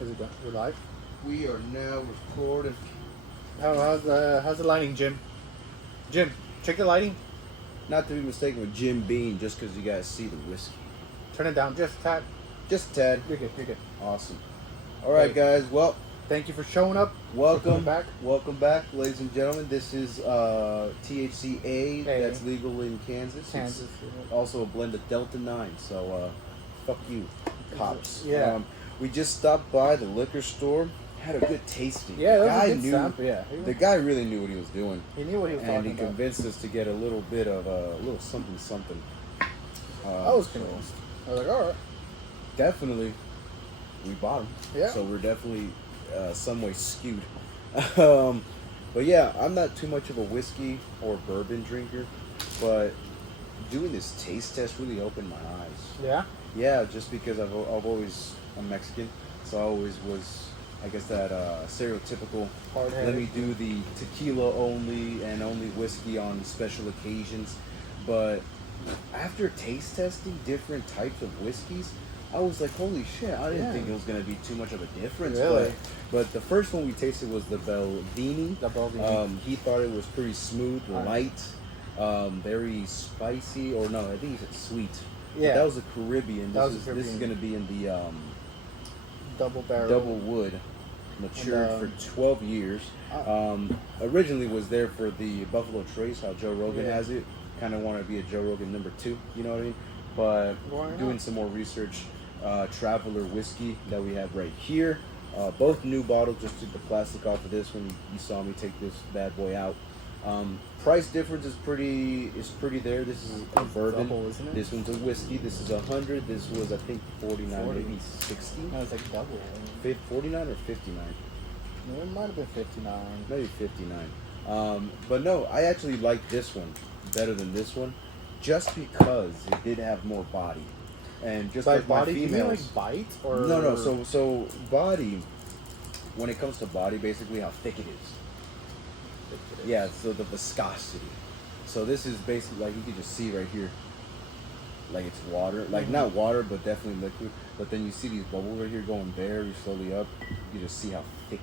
Is it done? We're live? We are now recording. How's the lighting, Jim? Jim, check the lighting. Not to be mistaken with Jim Beam, just because you guys see the whiskey. Turn it down just a tad. Just a tad. You're good, you're good. Awesome. All right, guys. Well, Thank you for showing up. welcome back. Welcome back, ladies and gentlemen. This is THCA that's legal in Kansas. Kansas. It's also a blend of Delta 9. So, fuck you, cops. Yeah. We just stopped by the liquor store. Had a good tasting. Yeah, the that was guy a good knew. sample. Yeah, The guy really knew what he was doing. he knew what he was And talking he about. convinced us to get a little bit of a little something. I was convinced. I was like, all right. Definitely, we bought them. Yeah. So we're definitely some way skewed. But yeah, I'm not too much of a whiskey or bourbon drinker, but doing this taste test really opened my eyes. Yeah. Yeah, just because I've always I'm Mexican, so I always was, I guess, that stereotypical. Hard-headed. Let me do the tequila only and only whiskey on special occasions. But after taste testing different types of whiskeys, I was like, holy shit, I didn't think it was going to be too much of a difference. Really? But the first one we tasted was the Belvini. The Belvini. He thought it was pretty smooth, light, very spicy, or no, I think he said sweet. Yeah. But that was a Caribbean. That This was a is Caribbean. going to be in the Double barrel. double wood, matured And, for 12 years. Originally was there for the Buffalo Trace, how Joe Rogan Yeah. has it. Kind of want to be a Joe Rogan number 2, you know what I mean? But Why not? doing some more research, Traveler whiskey that we have right here. Both new bottles, just took the plastic off of this when you saw me take this bad boy out. Price difference is pretty there. This is a bourbon. Double, isn't it? This one's a whiskey. This is 100. This was, I think, 49, 40. maybe 60. No, it's like double. 49 or 59? No, it might have been 59. Maybe 59. But no, I actually like this one better than this one, just because it did have more body. And just By like my body, do you mean females. like bite or No. So body. When it comes to body, basically how thick it is. Yeah. So the viscosity. So this is basically, like, you can just see right here, like it's water, like not water, but definitely liquid. But then you see these bubbles right here going very slowly up. You can just see how thick.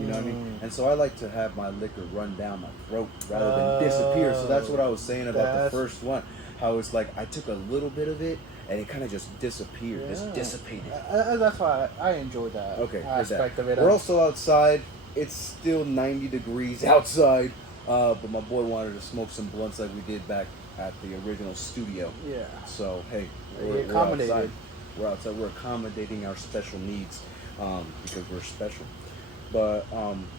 You know what I mean? And so I like to have my liquor run down my throat rather than disappear. So that's what I was saying about the first one. How it's like I took a little bit of it and it kind of just disappeared, just dissipated. That's why I enjoyed that aspect of it. We're also outside. It's still 90 degrees outside, but my boy wanted to smoke some blunts like we did back at the original studio. Yeah. So hey, We're accommodated. outside. We're outside. We're accommodating our special needs because we're special. But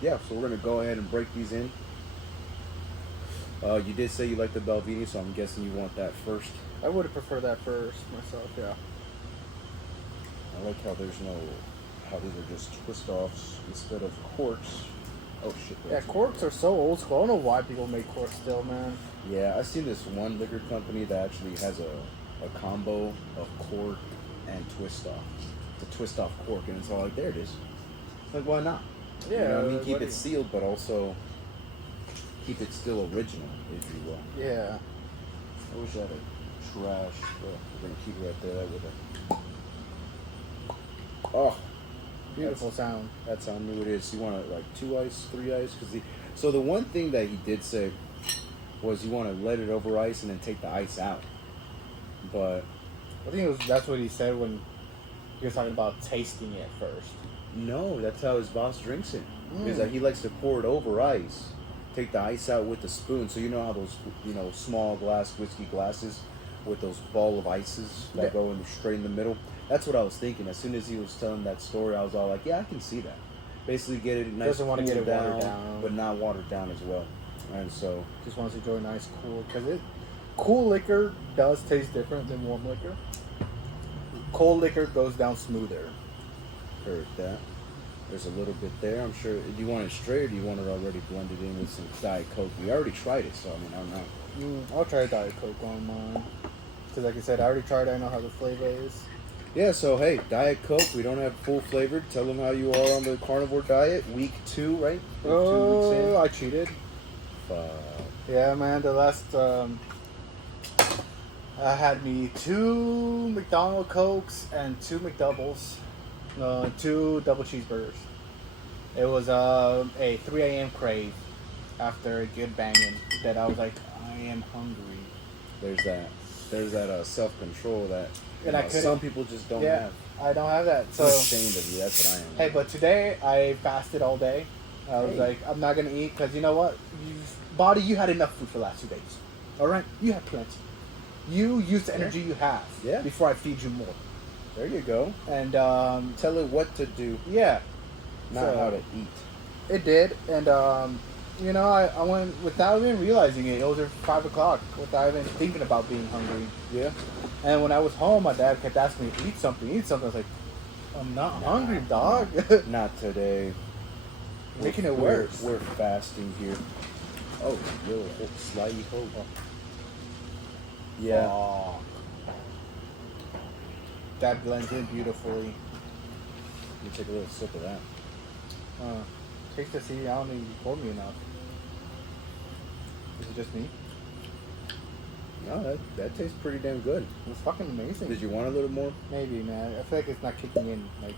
yeah, so we're gonna go ahead and break these in. You did say you like the Belvini, so I'm guessing you want that first. I would have preferred that first myself. Yeah. I like how these are just twist offs instead of corks. Oh shit. Yeah, corks are so old school. I don't know why people make corks still, man. Yeah, I seen this one liquor company that actually has a combo of cork and twist off. The twist off cork, and it's all like, there it is. Like, why not? Yeah. You know what I mean? Keep it sealed, but also keep it still original, if you will. Yeah. I wish I had a trash. Well, we're gonna keep it right there. That would. Oh, Beautiful sound. that's how new it is. You want it like 2 ice, 3 ice, so the one thing that he did say was you want to let it over ice and then take the ice out. But I think that's what he said when he was talking about tasting it first. no, that's how his boss drinks it. Is that he likes to pour it over ice, take the ice out with the spoon. So you know how those small glass whiskey glasses with those ball of ices that go straight in the middle. That's what I was thinking. As soon as he was telling that story, I was all like, yeah, I can see that. Basically, get it nice, Doesn't want to get it down, watered down, but not watered down as well. And so just wants to enjoy nice, cool. Because cool liquor does taste different than warm liquor. Cold liquor goes down smoother. heard that. There's a little bit there. I'm sure. Do you want it straight or do you want it already blended in with some Diet Coke? We already tried it, so I mean, I don't know. I'll try Diet Coke on mine. Because like I said, I already tried it. I know how the flavor is. Yeah, so hey, Diet Coke, we don't have full flavored. Tell them how you are on the carnivore diet. Week 2, right? Oh, 2 weeks in. I cheated. Yeah, man. The last I had me 2 McDonald's Cokes and 2 McDoubles. 2 double cheeseburgers. It was a 3 a.m. crave after a good banging that I was like, I am hungry. There's that self control that And I couldn't- some people just don't Yeah, have. I don't have that. I'm So ashamed of you. That's what I am. hey, but today I fasted all day. I was Hey. like, I'm not gonna eat because you know what? Body, you had enough food for the last 2 days. All right, you had plenty. You use the energy you have. Yeah. Before I feed you more. There you go. And Tell it what to do, yeah, not So- how to eat. it did. And you know, I went without even realizing it. It was 5 o'clock without even thinking about being hungry. Yeah. And when I was home, my dad kept asking me, eat something, eat something. I was like, I'm not hungry, dog. Not today. Making it worse. We're fasting here. Oh, little slidey hole. Yeah. Aw. That blends in beautifully. Let me take a little sip of that. Taste to see, I don't think you poured me enough. Is it just me? No, that tastes pretty damn good. It's fucking amazing. Did you want a little more? Maybe, man. I feel like it's not kicking in. Like,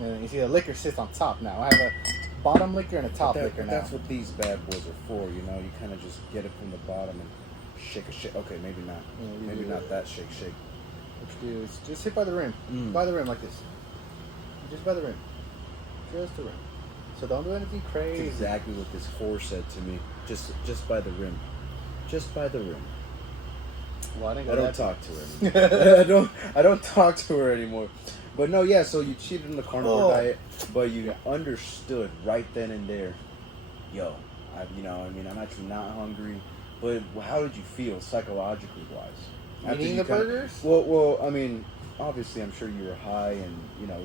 you see, the liquor sits on top now. I have a bottom liquor and a top liquor now. That's what these bad boys are for, you know. You kind of just get it from the bottom and shake a shake. Okay, maybe not. Yeah, Maybe not that shake. What you do is just hit by the rim. Mm. By the rim like this. Just by the rim. Just the rim. So don't do anything That's crazy. exactly what this whore said to me. Just by the rim. Just by the rim. Well, I don't talk to her anymore. I don't talk to her anymore. But no, yeah, so you cheated on the carnivore diet, but you understood right then and there, yo, I'm actually not hungry, but how did you feel psychologically wise? After Eating you the kinda- burgers? Well, I mean, obviously I'm sure you were high and,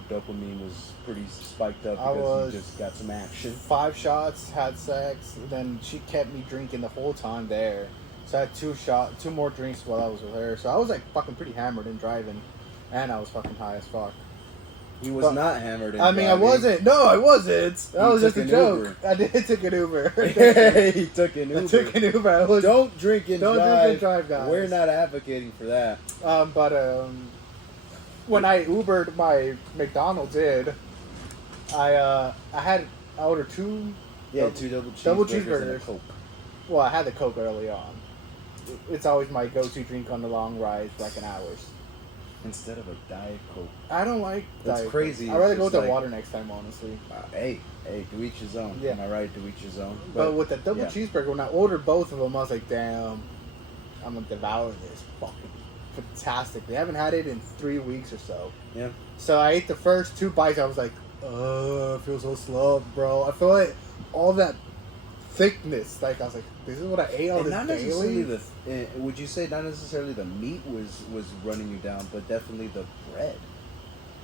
dopamine was pretty spiked up I because was- you just got some action. 5 shots, had sex, then she kept me drinking the whole time there. So I had 2 more drinks while I was with her. So I was like fucking pretty hammered and driving. And I was fucking high as fuck. He was not hammered. I mean, I wasn't. No, I wasn't. That He was just took a an joke. I did take an Uber. He took an Uber. I took an Uber. I was, Don't drink and Don't drive. drink and drive, guys. We're not advocating for that. but when I Ubered my McDonald's I ordered 2. Yeah, 2 double double cheeseburgers and a cheeseburgers. Coke. Well, I had the Coke early on. It's always my go-to drink on the long rides for like an hours. Instead of a Diet Coke. I don't like That's Diet crazy. Coke. I'd rather It's go with just the like- water next time, honestly. Hey, to each his own. Yeah. Am I right? To each his own. But with the double yeah. cheeseburger, when I ordered both of them, I was like, damn, I'm going to devour this. Fucking fantastic. They haven't had it in 3 weeks or so. Yeah. So I ate the first 2 bites. I was like, I feel so slow, bro. I feel like all that thickness. Like, I was like, this is what I ate all And this not daily? necessarily would you say not necessarily the meat was running you down, but definitely the bread?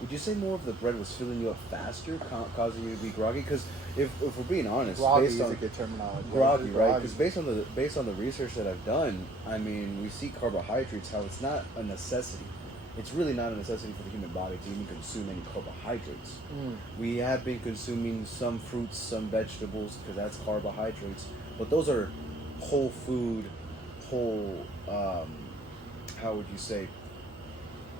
Would you say more of the bread was filling you up faster, causing you to be groggy? Because if we're being honest, Groggy based is on a good terminology. groggy, right? Groggy. Because based on the research that I've done, I mean, we see carbohydrates how it's not a necessity. It's really not a necessity for the human body to even consume any carbohydrates. Mm. We have been consuming some fruits, some vegetables, because that's carbohydrates. But those are whole food, how would you say,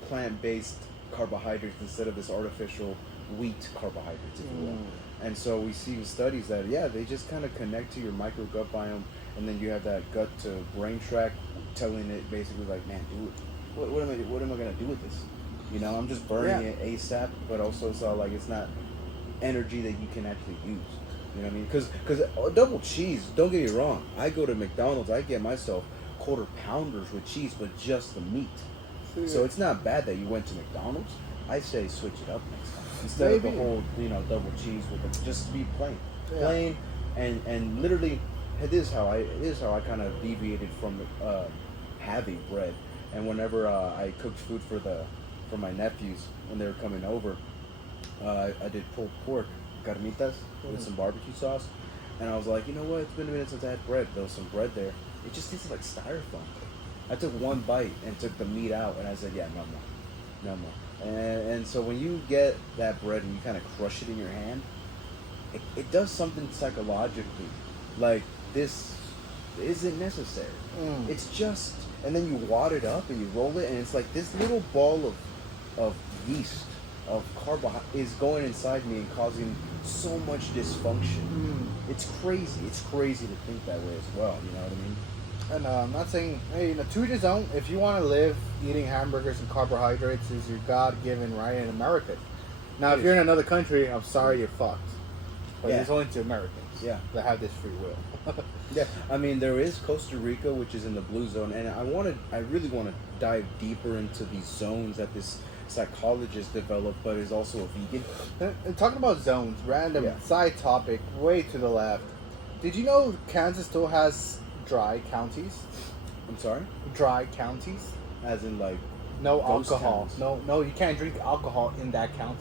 plant-based carbohydrates instead of this artificial wheat carbohydrates, if you will. And so we see in studies that, they just kind of connect to your micro gut biome, and then you have that gut to brain tract telling it basically like, man, do it. What am I gonna do with this? I'm just burning it ASAP, but also it's all like it's not energy that you can actually use. You know what I mean? Because double cheese. Don't get me wrong. I go to McDonald's. I get myself quarter pounders with cheese, but just the meat. So it's not bad that you went to McDonald's. I say switch it up next time instead of the whole double cheese with it. Just be plain, plain, and literally. This is how I kind of deviated from having bread. And whenever I cooked food for my nephews when they were coming over, I did pulled pork, carnitas, with some barbecue sauce. And I was like, you know what? It's been a minute since I had bread. There was some bread there. It just tasted like styrofoam. I took one bite and took the meat out, and I said, yeah, no more. And so when you get that bread and you kind of crush it in your hand, it does something psychologically. Like, this isn't necessary. It's just and then you wad it up and you roll it, and it's like this little ball of yeast, of carbohydrate is going inside me and causing so much dysfunction. It's crazy. It's crazy to think that way as well. You know what I mean? And I'm not saying, hey, to each his own. If you want to live eating hamburgers and carbohydrates is your God-given right in America. Now, if you're in another country, I'm sorry, you're fucked. But Yeah. it's only to Americans that have this free will. Yeah, I mean there is Costa Rica, which is in the blue zone, and I really want to dive deeper into these zones that this psychologist developed, but is also a vegan. And talking about zones, random side topic, way to the left. Did you know Kansas still has dry counties? I'm sorry? Dry counties? As in like no ghost alcohol. towns. No, you can't drink alcohol in that county.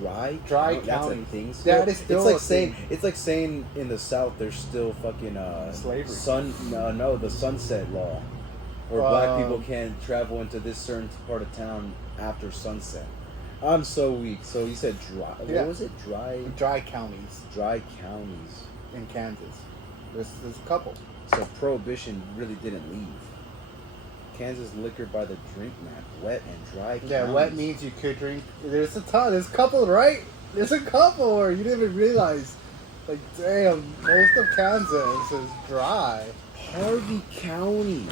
Dry counties. That's a thing still? That is still it's like a saying thing. It's like saying in the South there's still fucking slavery. The sunset law. Or black people can't travel into this certain part of town after sunset. I'm so weak. So you said dry. Yeah. What was it? Dry counties Dry counties. in Kansas. There's a couple. So prohibition really didn't leave. Kansas liquor by the drink map, wet and dry. Yeah, counties. wet means you could drink. There's a ton. There's a couple, right? There's a couple where you didn't even realize. Like, damn, most of Kansas is dry. Harvey County.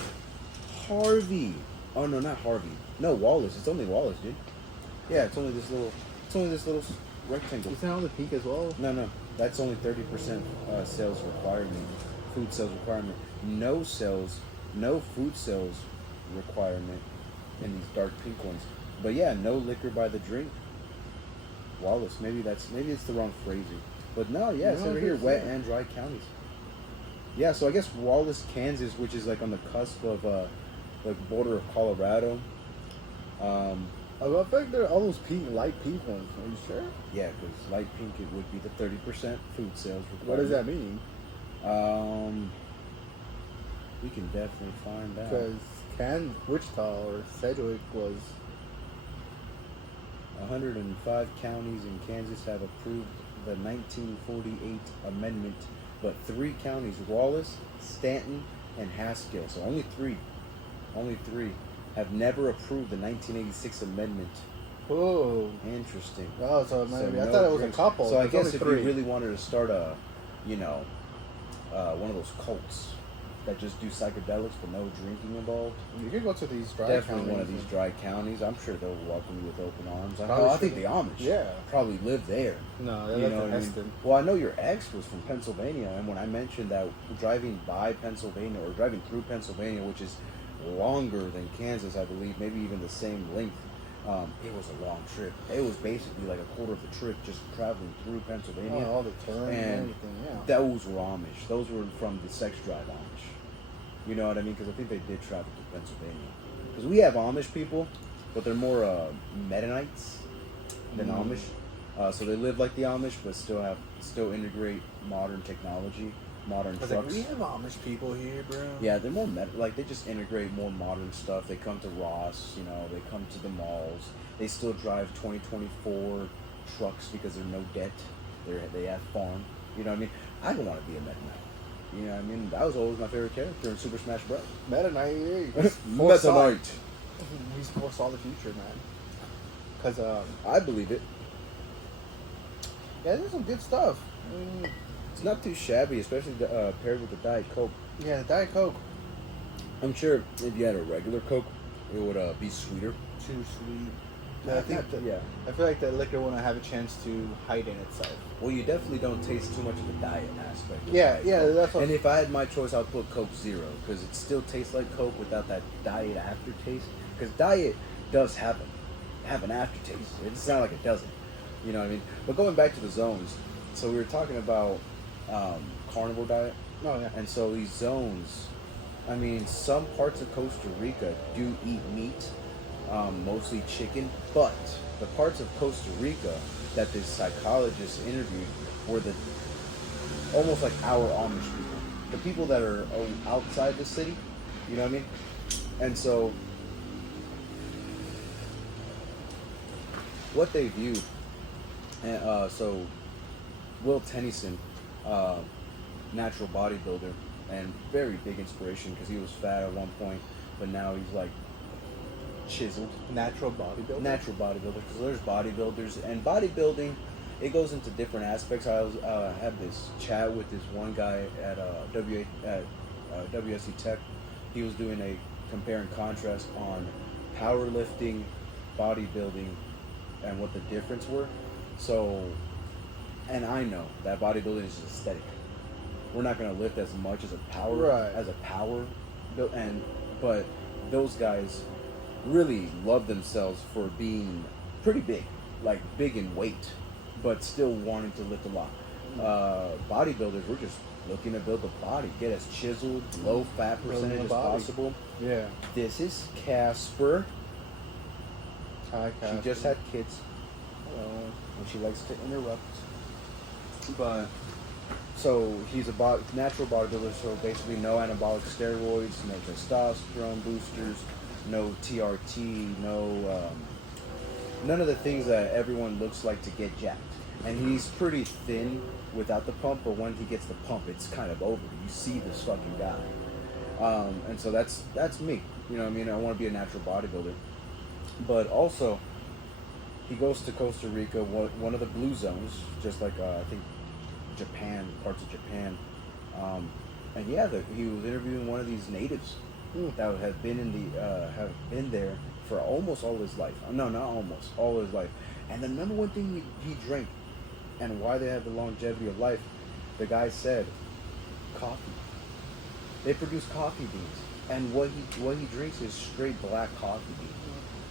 Harvey. Oh no, not Harvey. No, Wallace. It's only Wallace, dude. Yeah, it's only this little rectangle. Isn't it on the peak as well? No. That's only 30% sales requirement. Food sales requirement. No food sales requirement in these dark pink ones. But yeah, no liquor by the drink. Wallace. Maybe it's the wrong phrasing. But no, yeah, it's over here, wet and dry counties. Yeah, so I guess Wallace, Kansas, which is like on the cusp of like border of Colorado. I think there are all those light pink ones. Are you sure? Yeah, because light pink it would be the 30% food sales requirement. What does that mean? We can definitely find out. Because Wichita or Sedgwick was 105 counties in Kansas have approved the 1948 amendment, but 3 counties, Wallace, Stanton, and Haskell, so only three, have never approved the 1986 amendment. oh Interesting. so maybe I no thought it was a drinks. couple. So I There's guess only if 3. you really wanted to start one of those cults that just do psychedelics but no drinking involved, You could go to these dry definitely counties. one of these dry counties. I'm sure they'll welcome you with open arms. Probably I think should. the Amish Yeah. probably live there. No, You that's know in what I mean? Heston. Well, I know your ex was from Pennsylvania, and when I mentioned that driving by Pennsylvania or driving through Pennsylvania, which is longer than Kansas, I believe, maybe even the same length, it was a long trip. It was basically like a quarter of the trip just traveling through Pennsylvania. All the turns and And everything, yeah. Those were Amish. Those were from the sex drive Amish. You know what I mean? Because I think they did travel to Pennsylvania. Because we have Amish people, but they're more Mennonites than Amish. So they live like the Amish, but still integrate modern technology, modern I was trucks. like, we have Amish people here, bro. Yeah, they're more like they just integrate more modern stuff. They come to Ross, they come to the malls. They still drive 2024 trucks because they're no debt. They have farm. You know what I mean? I don't want to be a Mennonite. You know what I mean? That was always my favorite character in Super Smash Bros. Mennonite. Mennonite. He's foresaw the future, man. Because, I believe it. yeah, there's some good stuff. I mean, It's not too shabby, especially paired with the Diet Coke. yeah, Diet Coke. I'm sure if you had a regular Coke, it would be sweeter. Too sweet. I think Yeah. I feel like the liquor wouldn't have a chance to hide in itself. Well, you definitely don't taste too much of the diet aspect. Of Yeah, Diet yeah, Coke. that's what. And if I had my choice, I'd put Coke Zero because it still tastes like Coke without that diet aftertaste. Because diet does have an aftertaste. It's not like it doesn't. You know what I mean? But going back to the zones, so we were talking about carnivore diet, Oh yeah. and so these zones. I mean, some parts of Costa Rica do eat meat, mostly chicken, but the parts of Costa Rica that this psychologist interviewed were almost like our Amish people, the people that are outside the city, you know what I mean? And so what they viewed, and so Will Tennyson, natural bodybuilder and very big inspiration because he was fat at one point, but now he's like chiseled. Natural bodybuilder. Natural bodybuilder, because there's bodybuilders, and bodybuilding, it goes into different aspects. I was had this chat with this one guy at WSC Tech. He was doing a compare and contrast on powerlifting, bodybuilding, and what the difference were. So, and I know that bodybuilding is just aesthetic. We're not going to lift as much as a power, but those guys really love themselves for being pretty big, like big in weight, but still wanting to lift a lot. Bodybuilders, we're just looking to build a body, get as chiseled, low fat percentage as possible. Yeah. This is Casper. Hi, Casper. She just had kids, and she likes to interrupt. But so he's a natural bodybuilder, so basically no anabolic steroids, no testosterone boosters, no TRT, none of the things that everyone looks like to get jacked. And he's pretty thin without the pump, but when he gets the pump, it's kind of over. You see this fucking guy. And so that's me. You know what I mean? I want to be a natural bodybuilder. But also, he goes to Costa Rica, one of the blue zones, just like I think Japan, parts of Japan. And yeah, he was interviewing one of these natives that have been there for almost all his life. No, not almost, all his life. And the number one thing he drank, and why they have the longevity of life, the guy said, coffee. They produce coffee beans, and what he drinks is straight black coffee beans.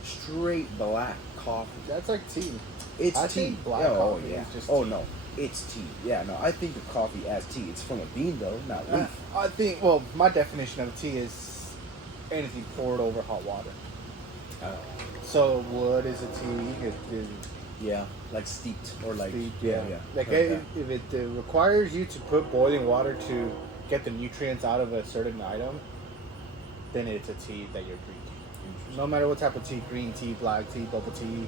Straight black coffee. That's like tea. It's I tea. think black coffee is just Oh tea. no, it's tea. Yeah, no, I think of coffee as tea. It's from a bean though, not leaf. I think. Well, my definition of tea is anything poured over hot water. So what is a tea? Yeah, like steeped or like Steeped, yeah. Like Okay. if it requires you to put boiling water to get the nutrients out of a certain item, then it's a tea that you're drinking. No matter what type of tea, green tea, black tea, bubble tea,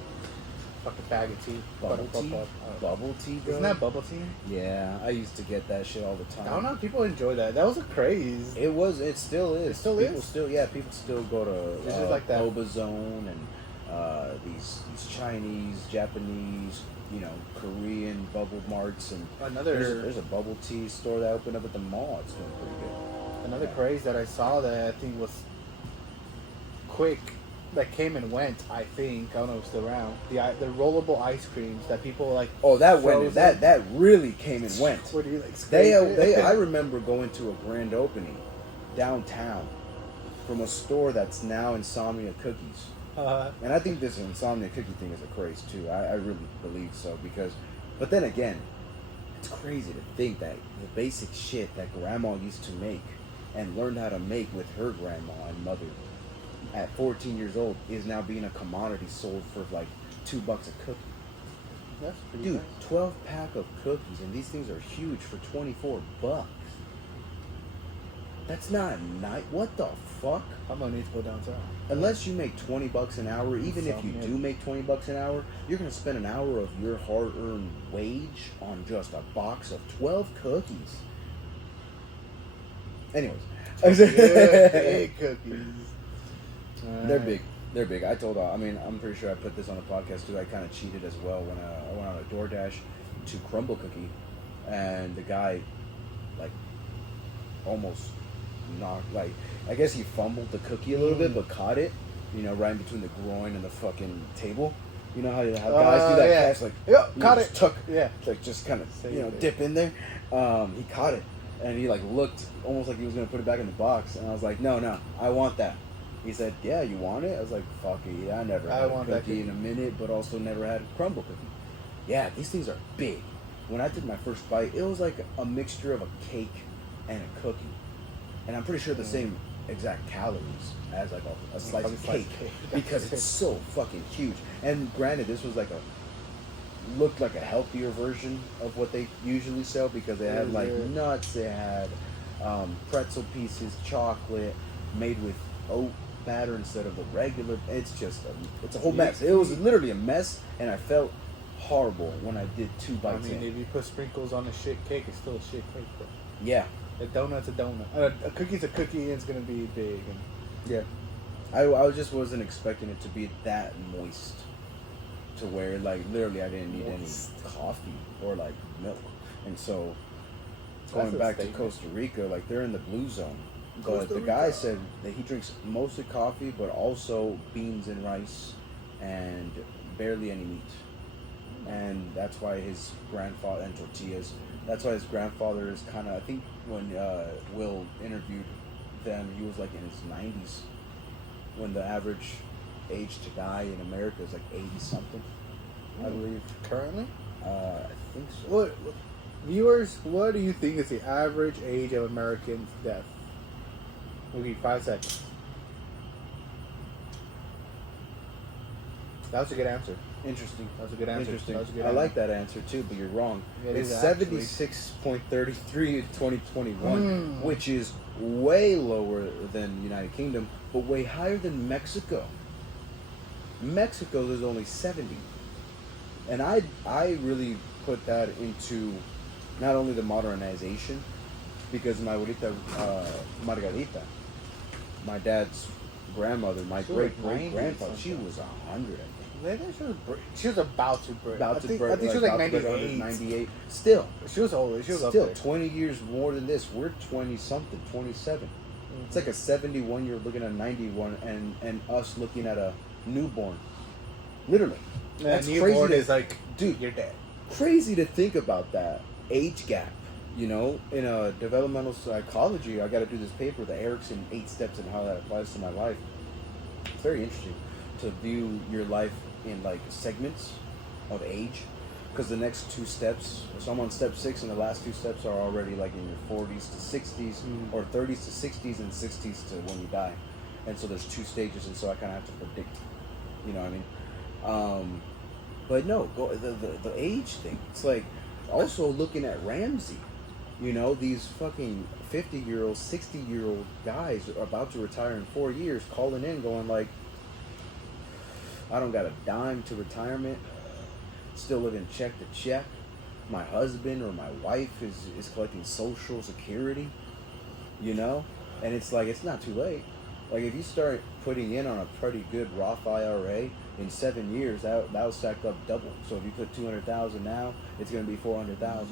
fucking bag of tea, Bubble tea? Bubble tea, bro? Isn't that bubble tea? Yeah, I used to get that shit all the time. I don't know. People enjoy that. That was a craze. It was. It still is. It still people is? People still go to This is like that. Boba Zone and these Chinese, Japanese, Korean bubble marts, and there's a bubble tea store that opened up at the mall. It's doing pretty good. Another craze that I saw that I think was quick, that came and went. I think I don't know if it's still around. The rollable ice creams that people like. Oh, that went. frozen. That really came and went. What do you like? I remember going to a grand opening downtown from a store that's now Insomnia Cookies. And I think this Insomnia Cookie thing is a craze too. I really believe so but then again, it's crazy to think that the basic shit that grandma used to make and learned how to make with her grandma and mother at 14 years old is now being a commodity sold for like $2 a cookie. That's pretty Dude, nice. 12 pack of cookies, and these things are huge for $24. That's not nice. What the fuck? I'm gonna need to go downtown. Unless you make $20 an hour, even if you Insomnia. do make $20 an hour, you're gonna spend an hour of your hard-earned wage on just a box of 12 cookies. Anyways, Big cookies. They're big. They're big. I told. I'm pretty sure I put this on the podcast too. I kind of cheated as well when I went on a DoorDash to Crumble Cookie, and the guy, like, almost knocked. Like, I guess he fumbled the cookie a little bit, but caught it. Right in between the groin and the fucking table. You know how guys do that yeah. catch, like, Caught it. tuck, Yeah. like just kind of Save it. dip in there. He caught it, and he like looked almost like he was gonna put it back in the box, and I was like, no, I want that. He said, yeah, you want it? I was like, fuck it, yeah, I never had a cookie in a minute, but also never had a crumble cookie. Yeah, these things are big. When I took my first bite, it was like a mixture of a cake and a cookie, and I'm pretty sure the same exact calories as like a slice of cake because it's so fucking huge. And granted, this was like looked like a healthier version of what they usually sell because they had like nuts, they had pretzel pieces, chocolate made with oat batter instead of the regular. It's a whole mess. It was literally a mess, and I felt horrible when I did 2 bites. I mean, if you put sprinkles on a shit cake, it's still a shit cake, bro. Yeah. A donut's a donut. A cookie's a cookie, and it's gonna be big. And Yeah. I just wasn't expecting it to be that moist, to where like literally I didn't need Moist. any coffee or like milk, and so That's going a back to statement. Costa Rica, like they're in the blue zone. But Costa the guy Rica. said that he drinks mostly coffee, but also beans and rice, and barely any meat. And that's why his grandfather and tortillas. That's why his grandfather is kind of. I think when Will interviewed them, he was like in his 90s. When the average age to die in America is like 80 something, I believe. Currently? I think so. What viewers, what do you think is the average age of Americans' death? We'll give you 5 seconds. That was a good answer. Interesting. That was a good answer. Interesting. That was a good I like answer. that answer too, but you're wrong. It It's is actually. 76.33 in 2021, which is way lower than the United Kingdom, but way higher than Mexico. Mexico, there's only 70. And I really put that into not only the modernization, because my abuelita, Margarita, my dad's grandmother, my She was great great 90 grandfather, she something. was 100, I think. I think she was about to break. About I to think, break. I think she was like about to break 98. 98. Still, She was old. She was still up there. 20 years more than this. We're 20 something, 27. It's like a 71-year-old looking at a 91, and us looking at a newborn. Literally, That's crazy. newborn is like, Dude, you're dead. crazy to think about that age gap. You know, in developmental psychology, I got to do this paper, the Erickson 8 steps, and how that applies to my life. It's very interesting to view your life in like segments of age, because the next 2 steps, so I'm on step 6, and the last 2 steps are already like in your 40s to 60s, or 30s to 60s, and 60s to when you die. And so there's 2 stages, and so I kind of have to predict. You know what I mean? But no, the age thing. It's like also looking at Ramsey. You know, these fucking 50-year-old, 60-year-old guys are about to retire in 4 years, calling in, going like, I don't got a dime to retirement, still living check to check. My husband or my wife is collecting Social Security, you know? And it's like, it's not too late. Like, if you start putting in on a pretty good Roth IRA, in 7 years, that'll stack up double. So if you put $200,000 now, it's going to be $400,000.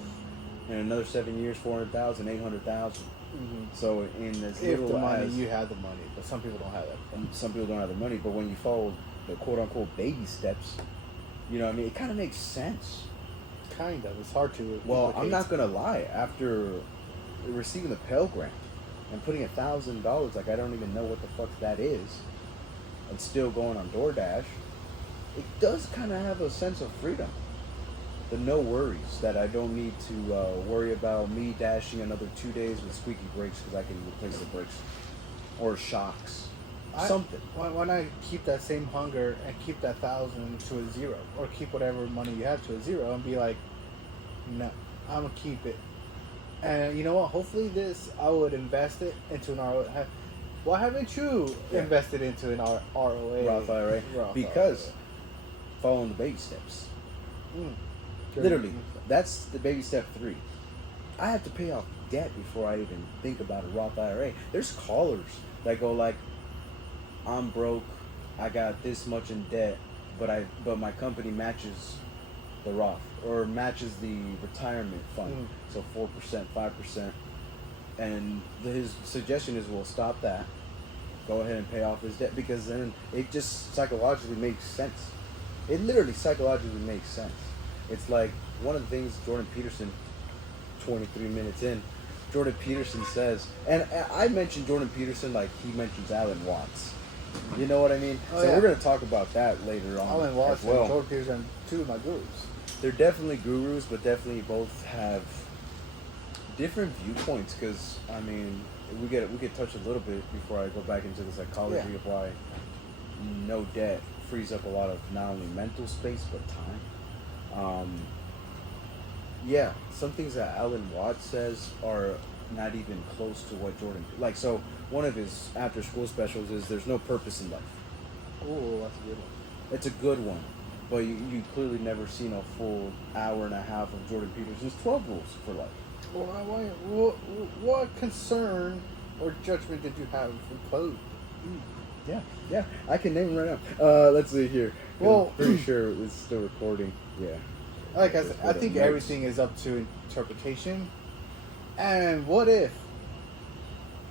In another 7 years, $400,000, $800,000. Mm-hmm. So in as If little the money, as you have the money, but some people don't have that. some people don't have the money, but when you follow the quote unquote baby steps, you know what I mean? It kind of makes sense. Kind of. It's hard to. Well, I'm implicate. not gonna lie. After receiving the Pell Grant and putting $1,000, like I don't even know what the fuck that is, and still going on DoorDash, it does kind of have a sense of freedom. The no worries that I don't need to worry about me dashing another 2 days with squeaky brakes because I can replace the brakes or shocks, something. Why not keep that same hunger and keep that 1,000 to a 0, or keep whatever money you have to a 0 and be like, no, I'm gonna keep it. And you know what? Hopefully, I would invest it into an ROA. Why haven't you invested into an ROA? Roth IRA, because following the baby steps. Literally, that's the baby step 3. I have to pay off debt before I even think about a Roth IRA. There's callers that go like, I'm broke, I got this much in debt, but my company matches the Roth or matches the retirement fund, so 4%, 5%, and his suggestion is, well, stop that, go ahead and pay off his debt, because then it just psychologically makes sense. It literally psychologically makes sense. It's like one of the things Jordan Peterson, 23 minutes in, Jordan Peterson says, and I mentioned Jordan Peterson like he mentions Alan Watts. You know what I mean? Oh, so yeah. we're going to talk about that later on. Alan Watts as well. and Jordan Peterson, 2 of my gurus. They're definitely gurus, but definitely both have different viewpoints. Because I mean, we could touch a little bit before I go back into the psychology of why no debt frees up a lot of not only mental space but time. Some things that Alan Watts says are not even close to what Jordan like. So one of his after school specials is "There's no purpose in life." Oh, that's a good one. It's a good one, but you clearly never seen a full hour and a half of Jordan Peterson's 12 Rules for Life. What concern or judgment did you have for clothes? Yeah. I can name them right now. Let's see here. Well, I'm pretty sure it's still recording. Yeah. like I think everything is up to interpretation. And what if,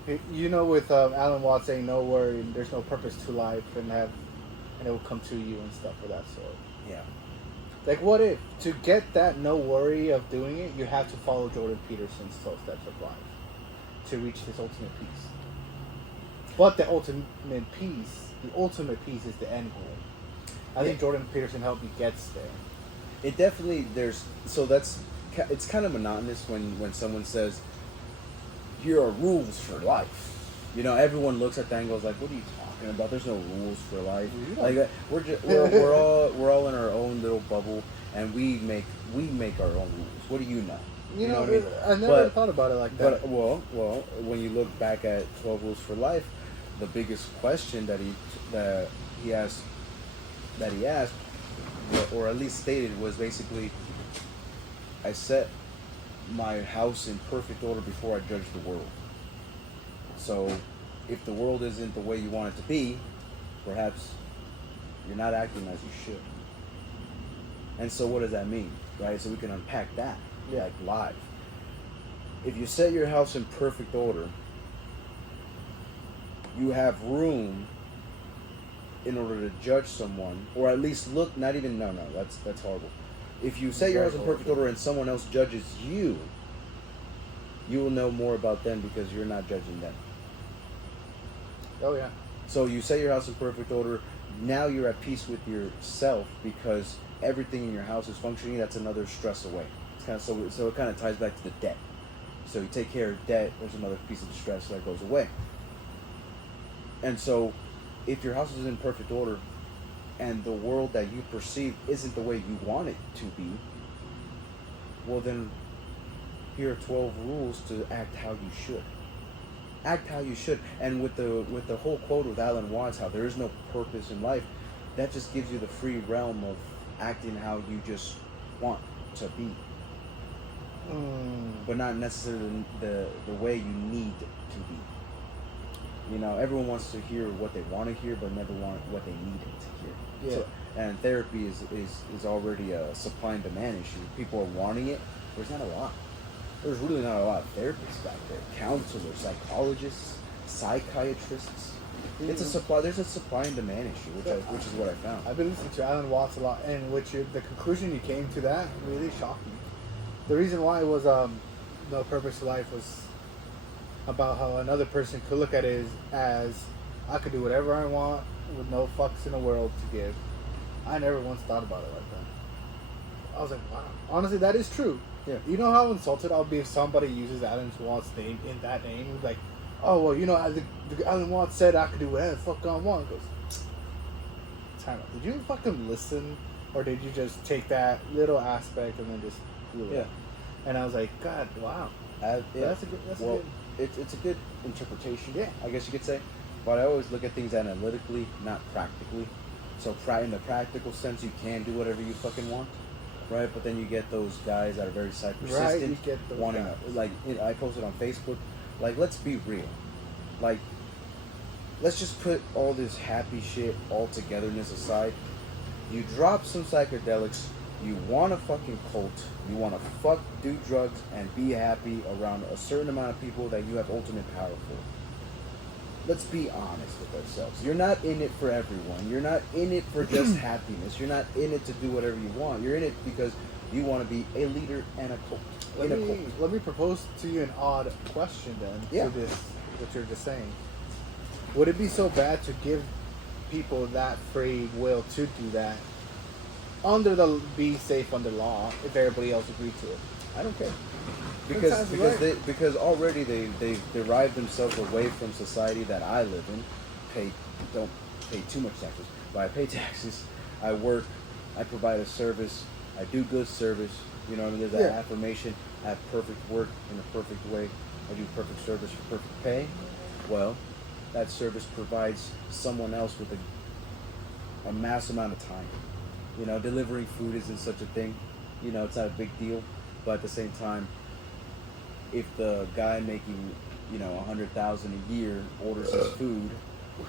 with Alan Watts saying no worry, there's no purpose to life, and it will come to you and stuff of that sort. Yeah. Like, what if to get that no worry of doing it, you have to follow Jordan Peterson's 12 steps of life to reach his ultimate peace. But the ultimate peace is the end goal. I think Jordan Peterson helped me get there. It definitely it's kind of monotonous when someone says here are rules for life. Everyone looks at that and goes like, what are you talking about? There's no rules for life. Like we're all in our own little bubble, and we make our own rules. What do you know? You know what I mean? I never thought about it like that. But well, when you look back at 12 Rules for Life, the biggest question that he asked, or at least stated, was basically, I set my house in perfect order before I judge the world. So, if the world isn't the way you want it to be, perhaps you're not acting as you should. And so what does that mean, right? So we can unpack that, like live. If you set your house in perfect order, you have room in order to judge someone, or at least look, that's horrible. If you set your house in perfect order and someone else judges you, you will know more about them because you're not judging them. Oh, yeah. So you set your house in perfect order, now you're at peace with yourself because everything in your house is functioning. That's another stress away. It's kind of so it kind of ties back to the debt. So you take care of debt, there's another piece of stress that goes away. And so if your house is in perfect order and the world that you perceive isn't the way you want it to be, well then here are 12 rules to act how you should. Act how you should. And with the whole quote with Alan Watts, how there is no purpose in life, that just gives you the free realm of acting how you just want to be. But not necessarily the way you need to be. Everyone wants to hear what they want to hear, but never want what they need to hear. Yeah. So, and therapy is already a supply and demand issue. People are wanting it. There's not a lot. There's really not a lot of therapists back there. Counselors, psychologists, psychiatrists. It's a supply. There's a supply and demand issue, which is what I found. I've been listening to Alan Watts a lot, and the conclusion you came to that really shocked me. The reason why it was no purpose to life was about how another person could look at it as I could do whatever I want with no fucks in the world to give. I never once thought about it like that. I was like, wow. Honestly, that is true. Yeah. You know how insulted I'll be if somebody uses Alan Watts' name in that name? Like, oh, well, the Alan Watts said I could do whatever the fuck I want. Goes, time out. Did you fucking listen? Or did you just take that little aspect and then just do it? Yeah. And I was like, God, wow. That's a good... It's a good interpretation, yeah, I guess you could say. But I always look at things analytically, not practically. So in the practical sense, you can do whatever you fucking want, right? But then you get those guys that are very persistent, right? You get those wanting guys. like I posted on Facebook, like let's be real, like let's just put all this happy shit, all togetherness aside. You drop some psychedelics. You want a fucking cult, you want to do drugs, and be happy around a certain amount of people that you have ultimate power for. Let's be honest with ourselves. You're not in it for everyone. You're not in it for just happiness. You're not in it to do whatever you want. You're in it because you want to be a leader and a cult. Let me propose to you an odd question then, to this, what you're just saying. Would it be so bad to give people that free will to do that be safe under law if everybody else agreed to it? I don't care. Because already they've derived themselves away from society that I live in. Don't pay too much taxes, but I pay taxes. I work. I provide a service. I do good service. You know what I mean? There's that affirmation. I have perfect work in a perfect way. I do perfect service for perfect pay. Well, that service provides someone else with a mass amount of time. Delivering food isn't such a thing. It's not a big deal. But at the same time, if the guy making, $100,000 a year orders his food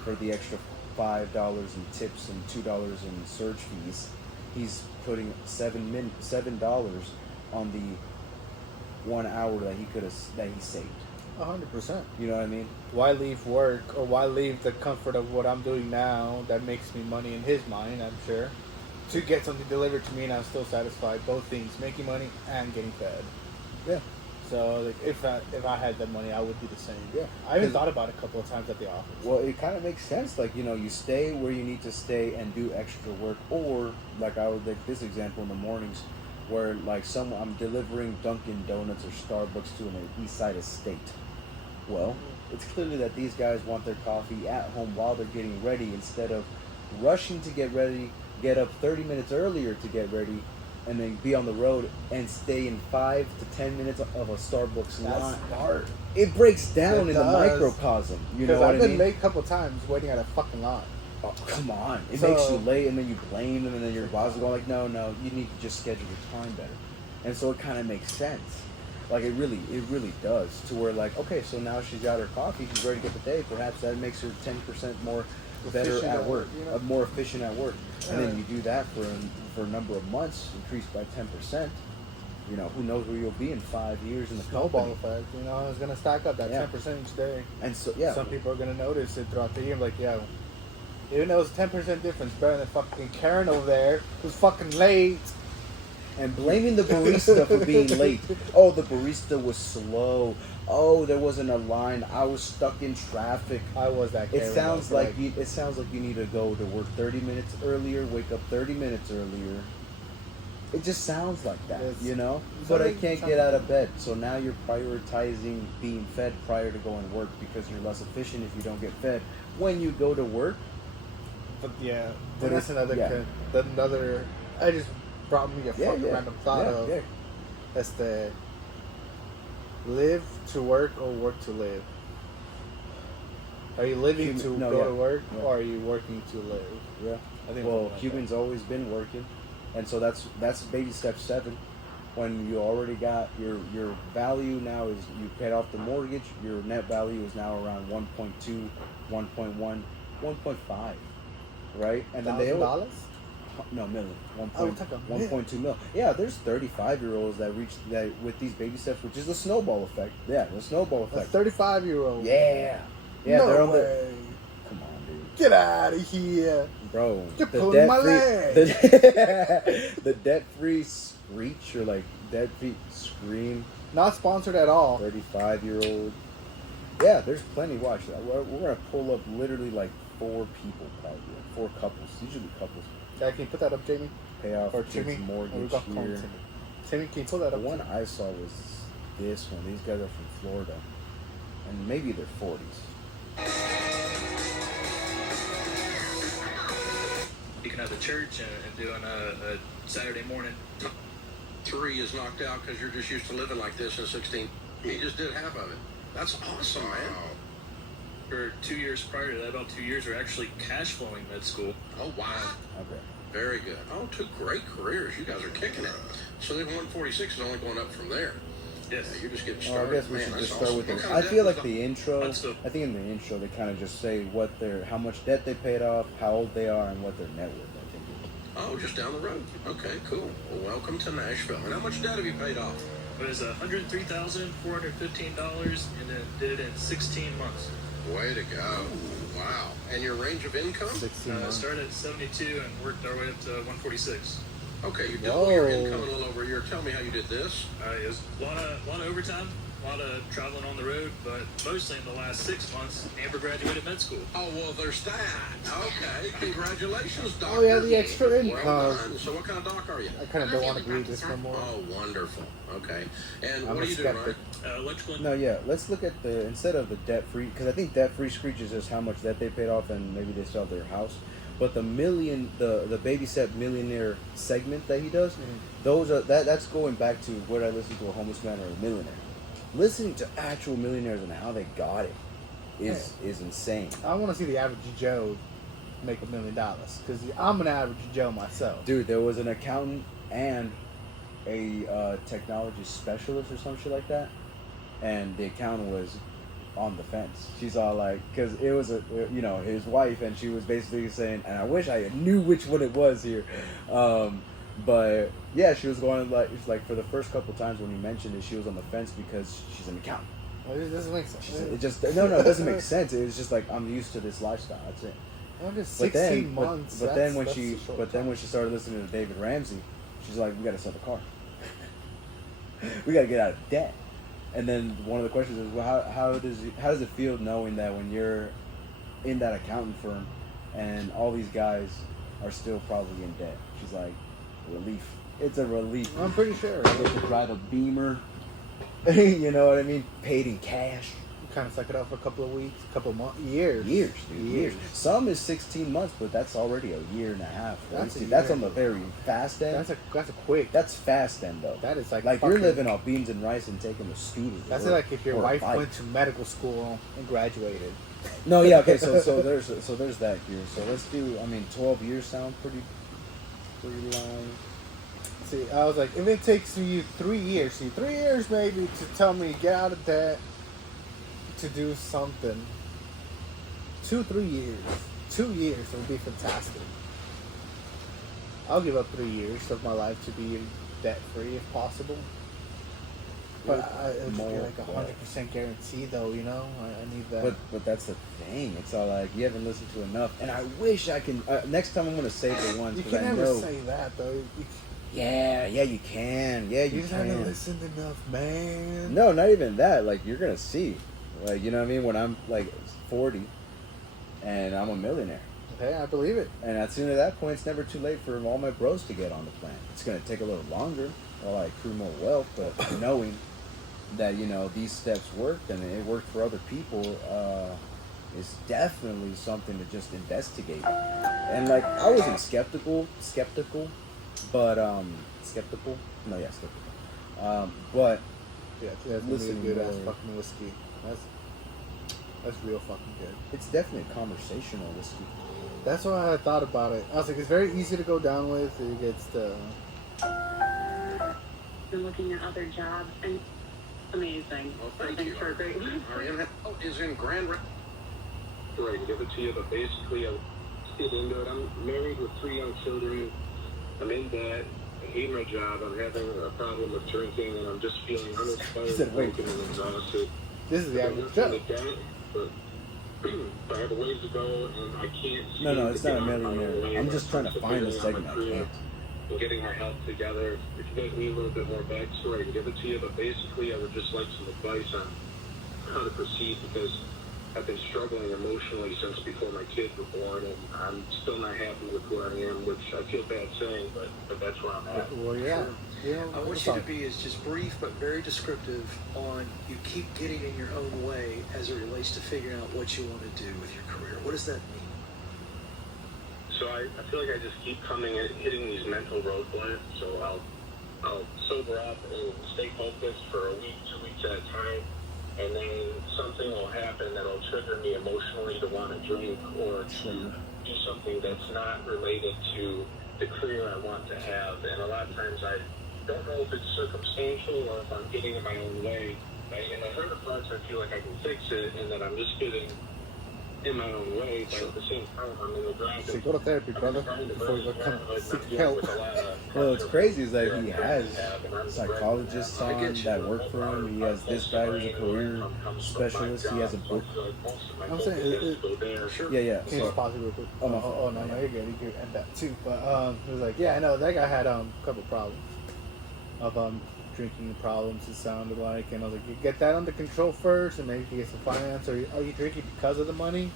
for the extra $5 in tips and $2 in surge fees, he's putting $7 on the 1 hour that he saved. 100%. You know what I mean? Why leave work or why leave the comfort of what I'm doing now that makes me money in his mind, I'm sure, to get something delivered to me and I'm still satisfied. Both things, making money and getting fed. Yeah. So like, if I had that money, I would do the same. Yeah. I even thought about it a couple of times at the office. Well, it kind of makes sense. Like, you know, you stay where you need to stay and do extra work. Or, like I would like this example in the mornings where, like, I'm delivering Dunkin' Donuts or Starbucks to an East Side estate. Well, it's clearly that these guys want their coffee at home while they're getting ready instead of rushing to get ready, get up 30 minutes earlier to get ready, and then be on the road and stay in 5 to 10 minutes of a Starbucks line. That's hard. It breaks down It in the does. microcosm. You know Because what I've I been mean? late a couple of times waiting at a fucking line. Oh, come on. It So- makes you late, and then you blame them, and then your boss is going like, no, you need to just schedule your time better. And so it kind of makes sense. Like, it really does. To where, like, okay, so now she's got her coffee, she's ready to get the day. Perhaps that makes her 10% more better Efficient at at work, work, you know? more efficient at work. And then Yeah. you do that for a number of months, increased by 10%. You know, who knows where you'll be in 5 years in the Snowball company. effect, you know, it's gonna stack up that Yeah. 10% each day. And so, yeah. Some people are gonna notice it throughout the year, like, yeah, even though it's 10% difference, better than fucking Karen over there who's fucking late. And blaming the barista for being late. Oh, the barista was slow. Oh, there wasn't a line. I was stuck in traffic. I was that Karen. It sounds though, like you need to go to work 30 minutes earlier, wake up 30 minutes earlier. It just sounds like that, It's- you know? it's But I already can't something. get out of bed. So now you're prioritizing being fed prior to going to work because you're less efficient if you don't get fed. When you go to work, But yeah, But that's it's- another. yeah. Another. I just brought me a fucking random thought yeah, of. yeah. That's the live to work or work to live. Are you living to No, go yeah. to work Yeah. or are you working to live? Yeah. I think Well, something like Cuban's always been working, and so that's baby step 7. When you already got your value now is you paid off the mortgage, your net value is now around 1.2, 1.1, 1.5, right? And then they $1,000? no million, Oh, we're talking 1.2 mil. Yeah, there's 35-year-olds that reach that with these baby steps, which is the snowball effect. Yeah, the snowball A effect. 35-year-old. Yeah, No they're on the. way. Come on, dude. Get out of here. Bro, You're pulling my leg. The debt-free screech or like debt-free scream. Not sponsored at all. 35-year-old. Yeah, there's plenty. Watch that. We're gonna pull up literally like 4 people, probably 4 couples. Usually couples Yeah, can you put that up, Jamie? pay off Or kids' Timmy? Or we mortgage got called here. Timmy. Timmy, can you pull that The up? one I saw was this one. These guys are from Florida, and maybe they're 40s. Speaking of the church and doing a Saturday morning. 3 is knocked out because you're just used to living like this in 16. He just did half of it. That's awesome, man. For 2 years prior to that, about 2 years, we're actually cash flowing med school. Oh, wow. Okay. Very good. Oh, 2 great careers. You guys are kicking it. So then 146 is only going up from there. Yes. Yeah, you're just getting Well, I started. guess we Man, should that's just start awesome. with What the. kind I of feel debt like was the intro. Let's go. I think in the intro they kind of just say how much debt they paid off, how old they are, and what their net worth. I think. Oh, just down the road. Okay, cool. Well, welcome to Nashville. And how much debt have you paid off? It was $103,415, and then did it in 16 months. Way to go. Wow. And your range of income? 16 months. Started at 72 and worked our way up to 146. Okay, you double your Whoa. income in a little over a year. Tell me how you did this. It was a lot of overtime, a lot of traveling on the road, but mostly in the last 6 months, Amber graduated med school. Oh, well, there's that. Okay, congratulations, Doc. Oh, yeah, the extra Well income. done. So what kind of doc are you? I kind of don't want to read this no more. Oh, wonderful. Okay. And I'm what a do you do, Ryan? skeptic. Electrical. No, yeah. Let's look at the instead of the debt free because I think debt free screech is just how much debt they paid off and maybe they sell their house. But the baby step millionaire segment that he does, those are that's going back to where I listen to a homeless man or a millionaire. Listening to actual millionaires and how they got it is insane. I want to see the average Joe make $1 million because I'm an average Joe myself. Dude, there was an accountant and a technology specialist or some shit like that, and the accountant was on the fence. She's all like, because it was his wife, and she was basically saying, and I wish I knew which one it was here, but yeah, she was going like, it's like for the first couple times when he mentioned it, she was on the fence because she's an accountant. Well, it doesn't make sense. She said, it doesn't make sense. It was just like, I'm used to this lifestyle. That's it. Well, just 16 months. But then when she started listening to David Ramsey, she's like, we got to sell the car. We got to get out of debt. And then one of the questions is, well, how does it feel knowing that when you're in that accounting firm and all these guys are still probably in debt? She's like, relief. It's a relief. I'm pretty sure. I get to drive a Beamer. You know what I mean? Paid in cash. You kind of suck it up for a couple of weeks, couple of months, years. Years, dude. Years. Some is 16 months, but that's already a year and a half. That's on the very fast end. That's a quick. That's fast end though. That is like you're living off beans and rice and taking a scooter. That's like if your wife went to medical school and graduated. No, yeah, okay. So there's that here. So let's do. I mean, 12 years sound pretty long. See, I was like, if it takes you 3 years, 3 years maybe to tell me get out of debt, to do something. 2-3 years. 2 years would be fantastic. I'll give up 3 years of my life to be debt free if possible. But it would be like 100% guarantee, though. You know, I need that. But that's the thing. It's all like you haven't listened to enough. And I wish I can. Next time I'm gonna save the ones. You can never say that though. Yeah, you can. Yeah, you just can. haven't listened enough, man. No, not even that. Like you're gonna see. Like, you know what I mean? When I'm like 40 and I'm a millionaire. Hey, I believe it. And as soon as that point, it's never too late for all my bros to get on the plan. It's going to take a little longer while I accrue more wealth, but knowing that, you know, these steps worked and it worked for other people is definitely something to just investigate. And like, I wasn't skeptical, but, skeptical? No, yeah, skeptical. But, yeah, that's listen, really good ass fucking whiskey. That's real fucking good. It's definitely a conversational whiskey. That's why I thought about it. I was like, it's very easy to go down with. It gets the. Been looking at other jobs and amazing. Well, thank Thanks you. for a great one. Is in Grand Rapids. I can give it to you, but basically, I get into it. I'm married with 3 young children. I'm in debt. I hate my job. I'm having a problem with drinking, and I'm just feeling uninspired, broken, and exhausted. This is the average joke. But I have a ways to go, and I can't. No, it's not a millionaire. I'm just trying to find a segment. I can't. And getting our health together. If you guys need a little bit more backstory, I can give it to you. But basically, I would just like some advice on how to proceed, because I've been struggling emotionally since before my kids were born, and I'm still not happy with where I am, which I feel bad saying, but that's where I'm at. Well, yeah. I want you to be as just brief but very descriptive on you keep getting in your own way as it relates to figuring out what you want to do with your career. What does that mean? So I feel like I just keep hitting these mental roadblocks. So I'll sober up and stay focused for a week, 2 weeks at a time, and then something will happen that'll trigger me emotionally to want to drink or to do something that's not related to the career I want to have. And a lot of times I don't know if it's circumstantial or if I'm getting in my own way. And I heard the parts I feel like I can fix it, and that I'm just getting in my own way, but at the same time I'm in the grind. So go to therapy, brother, before you come seek help. Well, it's crazy is that he has psychologists on that work for him. He has this guy who's a career specialist. He has a book. I'm saying, Yeah. can you just pause it real quick? Oh, no, you're good. You could end that too. But he was like, yeah, I know that guy had a couple problems of drinking problems. It sounded like, and I was like, you get that under control first, and maybe you get some finance. Or are you drinking because of the money,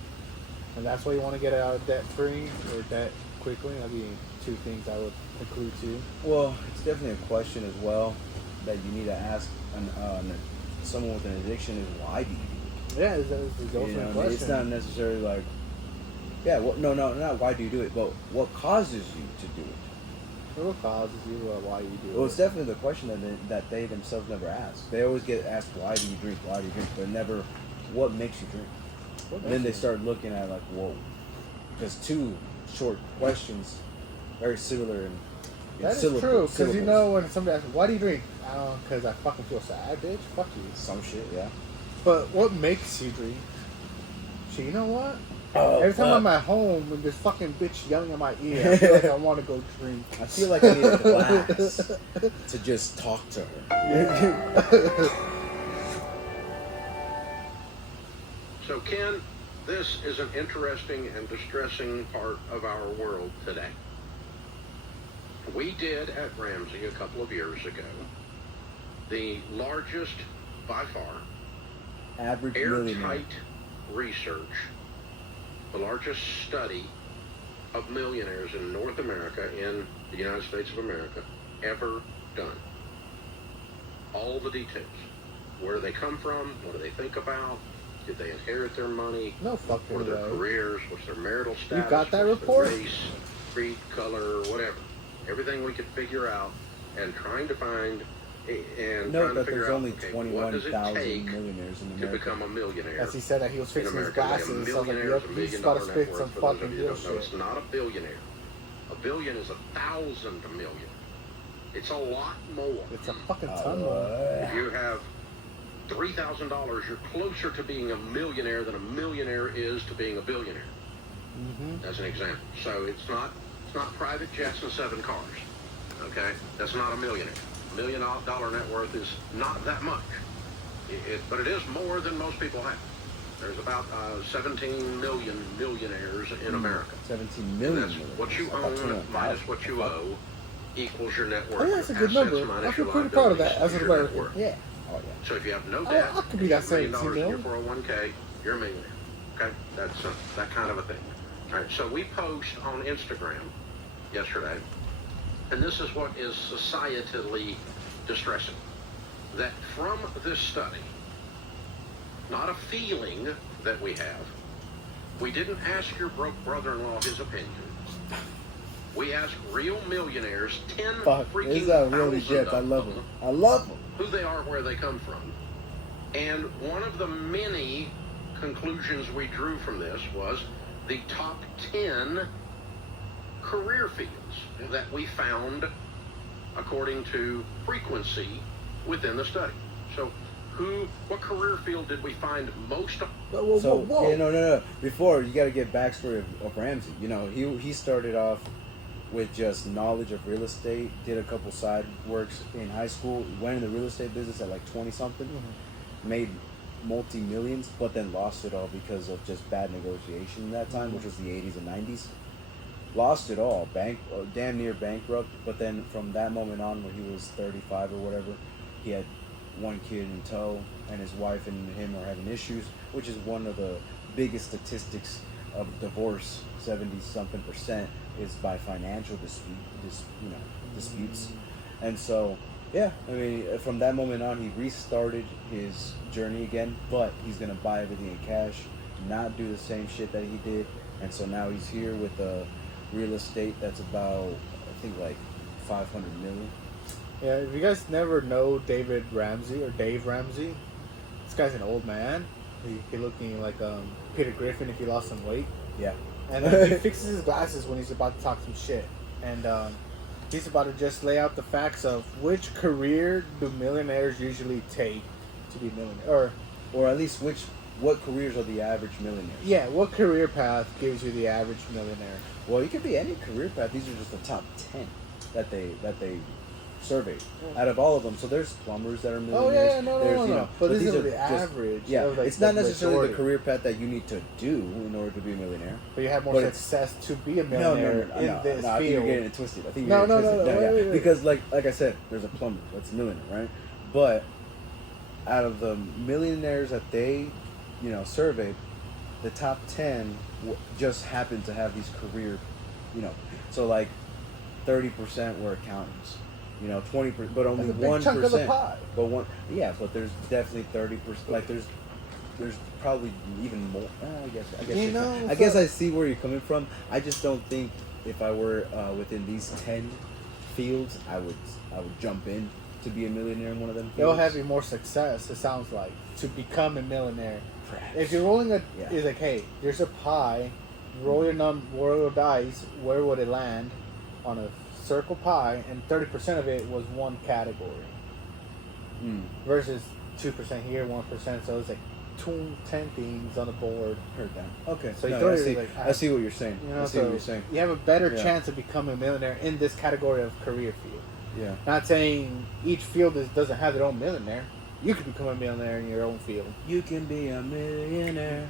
and that's why you want to get out of debt free or debt quickly? That'd be 2 things I would include too. Well, it's definitely a question as well that you need to ask someone with an addiction is why do you do it? Yeah, it's also a question. It's not necessarily like, yeah, no, not why do you do it, but what causes you to do it. What causes you or why you do it? Well, it's definitely the question that they themselves never ask. They always get asked, why do you drink, but never, what makes you drink? And then they start looking at like, whoa. Because 2 short questions, very similar in that is syllables. true, because you know when somebody asks, why do you drink? Because I fucking feel sad, bitch. Fuck you. Some shit, yeah. But what makes you drink? So you know what? Oh, Every time fuck. I'm at home with this fucking bitch yelling in my ear, I feel like I want to go drink. I feel like I need a glass to just talk to her. So, Ken, this is an interesting and distressing part of our world today. We did at Ramsey a couple of years ago the largest, by far, Average millionaire. airtight research, the largest study of millionaires in North America, in the United States of America, ever done. All the details. Where do they come from? What do they think about? Did they inherit their money? No fucking What are their way. careers? What's their marital status? got that What's report? their race, creed, color, whatever. Everything we could figure out, and trying to find and Note trying to that figure there's out, only okay, what does it 21,000 take millionaires in to America. become a millionaire? As he said that he was in fixing his America. Like, a glasses, so I was like, millionaire yep, is a he's million got to dollar spit net some worth. For those fucking of you who real don't know, shit. it's not a billionaire. A billion is 1,000 million. It's a lot more. It's a fucking ton more. If you have $3,000, you're closer to being a millionaire than a millionaire is to being a billionaire. Mm-hmm. As an example. So it's not private jets and 7 cars. Okay? That's not a millionaire. $1 million net worth is not that much. But it is more than most people have. There's about 17 million millionaires in America. 17 And million. that's what you I thought own 21,000. minus what you owe equals your net worth. Oh, yeah, that's a good Assets number. minus I feel your pretty proud of that liabilities as is an your net American. worth. Yeah. Oh, yeah. So if you have no I- debt, I could be you that have $1 million same, in your you know? 401k, you're a millionaire. Okay? That's that kind of a thing. All right, so we post on Instagram yesterday, and this is what is societally distressing, that from this study, not a feeling that we have, we didn't ask your broke brother-in-law his opinion. We asked real millionaires, 10 Fuck, freaking these are really thousand jets. I of love them, them. I love them. who they are, where they come from. And one of the many conclusions we drew from this was the top 10 career fields that we found according to frequency within the study. So what career field did we find most of? Whoa, So, whoa. yeah, no. Before, you got to get backstory of Ramsey. You know, he started off with just knowledge of real estate, did a couple side works in high school, went in the real estate business at like 20-something, made multi-millions, but then lost it all because of just bad negotiation that time, which was the 80s and 90s. Lost it all, damn near bankrupt, but then from that moment on, when he was 35 or whatever, he had one kid in tow, and his wife and him are having issues, which is one of the biggest statistics of divorce. 70-something% is by financial disputes, and so yeah, I mean, from that moment on, he restarted his journey again, but he's gonna buy everything in cash, not do the same shit that he did, and so now he's here with a real estate that's about, I think, like 500 million. Yeah, if you guys never know David Ramsey or Dave Ramsey, this guy's an old man. He looking like Peter Griffin if he lost some weight. Yeah. And he fixes his glasses when he's about to talk some shit. And he's about to just lay out the facts of which career do millionaires usually take to be millionaire. Or at least what careers are the average millionaires? Yeah, what career path gives you the average millionaire? Well, it could be any career path. These are just the top 10 that they surveyed out of all of them. So there's plumbers that are millionaires. Oh yeah, There's, no. you know, But these these are the just- average. Yeah, of, like, it's not the necessarily majority. the career path that you need to do in order to be a millionaire. But you have more But it's- success to be a millionaire in this I think field. you're getting it twisted. I think No, you're getting it twisted. no, wait. Because like I said, there's a plumber that's a millionaire, right? But out of the millionaires that they, surveyed, the top 10 just happened to have these career, so like 30% were accountants. 20%, but only That's a big 1%. chunk of the pie. But there's definitely 30%. Like there's probably even more. I guess I see where you're coming from. I just don't think if I were within these 10 fields, I would jump in to be a millionaire in one of them. They'll fields. have you more success. It sounds like to become a millionaire. Perhaps. If you're rolling Yeah. it's like, hey, there's a pie. Roll your dice. Where would it land on a circle pie? And 30% of it was one category. Versus 2% here, 1%. So it's like 10 things on the board. Heard that. Okay. So you No, throw I it see. like, I see what you're saying. You know, I see so what you're saying. you have a better Yeah. chance of becoming a millionaire in this category of career field. Yeah. Not saying each field doesn't have their own millionaire. You could become a millionaire in your own field. You can be a millionaire.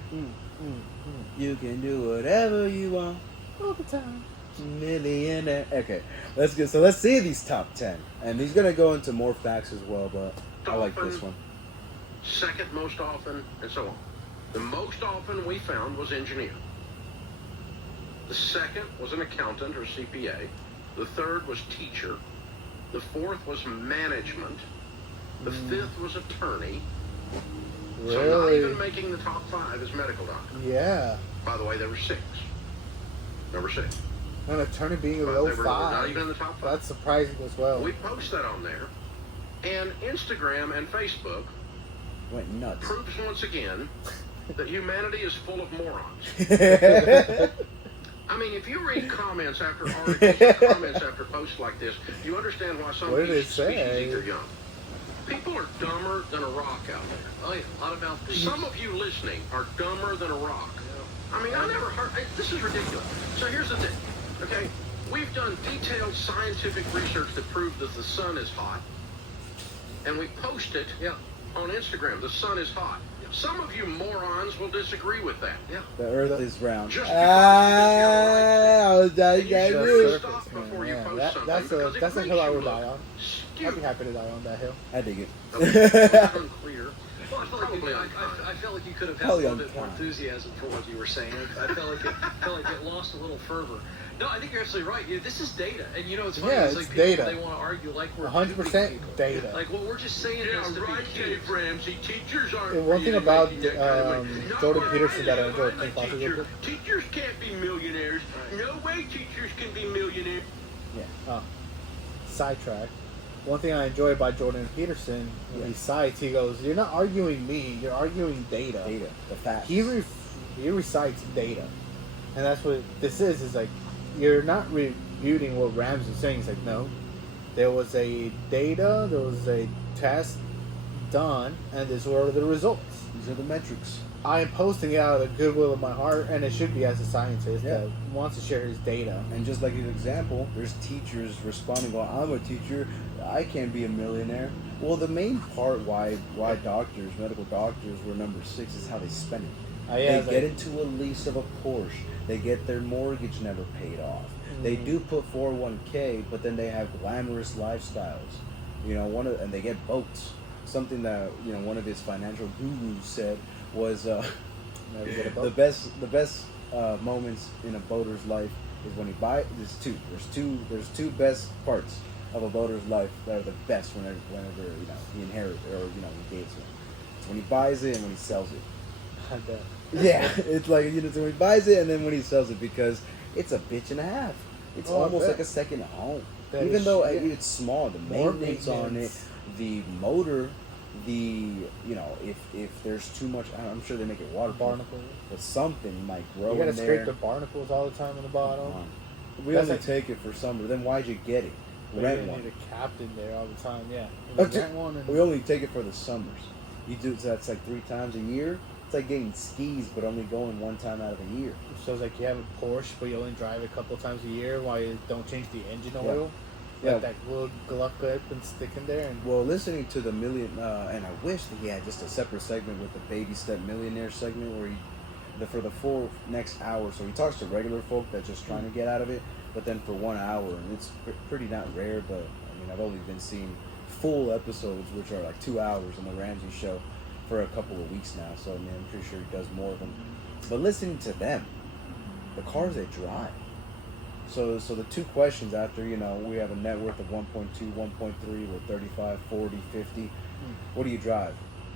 You can do whatever you want. All the time. Millionaire. Okay, let's get. So let's see these top 10, and he's gonna go into more facts as well. But I like this one. Second most often, and so on. The most often we found was engineer. The second was an accountant or CPA. The third was teacher. The fourth was management. The fifth was attorney. Really? So not even making the top 5 is medical doctor. Yeah. By the way, there were 6. Number 6. An attorney being a But low they were not 5. even in the top 5. That's surprising as well. We post that on there. And Instagram and Facebook Went nuts. proves once again that humanity is full of morons. I mean, if you read comments after articles, or comments after posts like this, you understand why some What did it species say? eat their young. People are dumber than a rock out there. Oh yeah, a lot about the Some of you listening are dumber than a rock. I mean, I never heard. This is ridiculous. So here's the thing. Okay, we've done detailed scientific research that proves that the sun is hot, and we post it on Instagram. The sun is hot. Some of you morons will disagree with that. Yeah. The Earth is round. Just I And you should really Surface, stop man, before you yeah. post That- something that's because that's it a makes hill I you would look die on. I'd stupid. be happy to die on that hill. I dig it. Unclear. Well, I felt like Probably I felt like you could have had Probably a little bit more unkind. enthusiasm for what you were saying. I felt like it lost a little fervor. No, I think you're absolutely right. This is data, and you know it's funny. Yeah, it's it's like people, data. They want to argue like we're 100% duping people. data. Like what we're just saying Yeah, is to right, be cute. Dave Ramsey. Teachers aren't. And one thing really about making that kind of money. Not Jordan where Peterson that I live. enjoy I'm a playing classes teacher. with. Teachers can't be millionaires. No way teachers can be millionaires. Yeah. Sidetrack. One thing I enjoy about Jordan Peterson, he cites, he goes, "You're not arguing me. You're arguing data." Data. The facts. He recites data, and that's what this is. Is like you're not refuting what Ramsey is saying. He's like, no, there was a data, there was a test done, and these were the results. These are the metrics. I am posting it out of the goodwill of my heart, and it should be as a scientist Yeah. that wants to share his data. And just like an example, there's teachers responding, well, I'm a teacher, I can't be a millionaire. Well, the main part why doctors, medical doctors were number 6 is how they spend it. Yeah, They get into a lease of a Porsche. They get their mortgage never paid off. They do put 401k, but then they have glamorous lifestyles. You know, and they get boats. Something that, you know, one of his financial gurus said was Never get a the boat. best moments in a boater's life is when he buys. There's two best parts of a boater's life that are the best whenever you know he inherits or you know he gains it. It's when he buys it and when he sells it. I bet. Yeah, it's like, you know, so when he buys it and then when he sells it, because it's a bitch and a half. It's Oh, I almost bet. like a second home. That Even is- though yeah. it's small, the More maintenance on it, maintenance. the motor, you know, if there's too much, I'm sure they make it waterproof, Barnacles. but something might grow You gotta in scrape there. the barnacles all the time in the bottom. We That's only like- take it for summer. Then why'd you get it? But Rent you one. need a captain there all the time. Yeah. Okay. Rent one and We only take it for the summers. You do that's like 3 times a year. It's like getting skis, but only going 1 time out of a year. So it's like you have a Porsche, but you only drive it a couple times a year while you don't change the engine oil. Yeah. Let that little gluck up and stick in there. And Well, listening to the million, and I wish that he had just a separate segment with the baby step millionaire segment where for the full next hour. So he talks to regular folk that's just trying to get out of it, but then for 1 hour, and it's pretty not rare. But I mean, I've only been seeing full episodes, which are like 2 hours on the Ramsey show, for a couple of weeks now. So I mean, I'm pretty sure he does more of them. But listening to them, the cars they drive. So the 2 questions after, you know, we have a net worth of 1.2, 1.3, we're 35, 40, 50. What do you drive?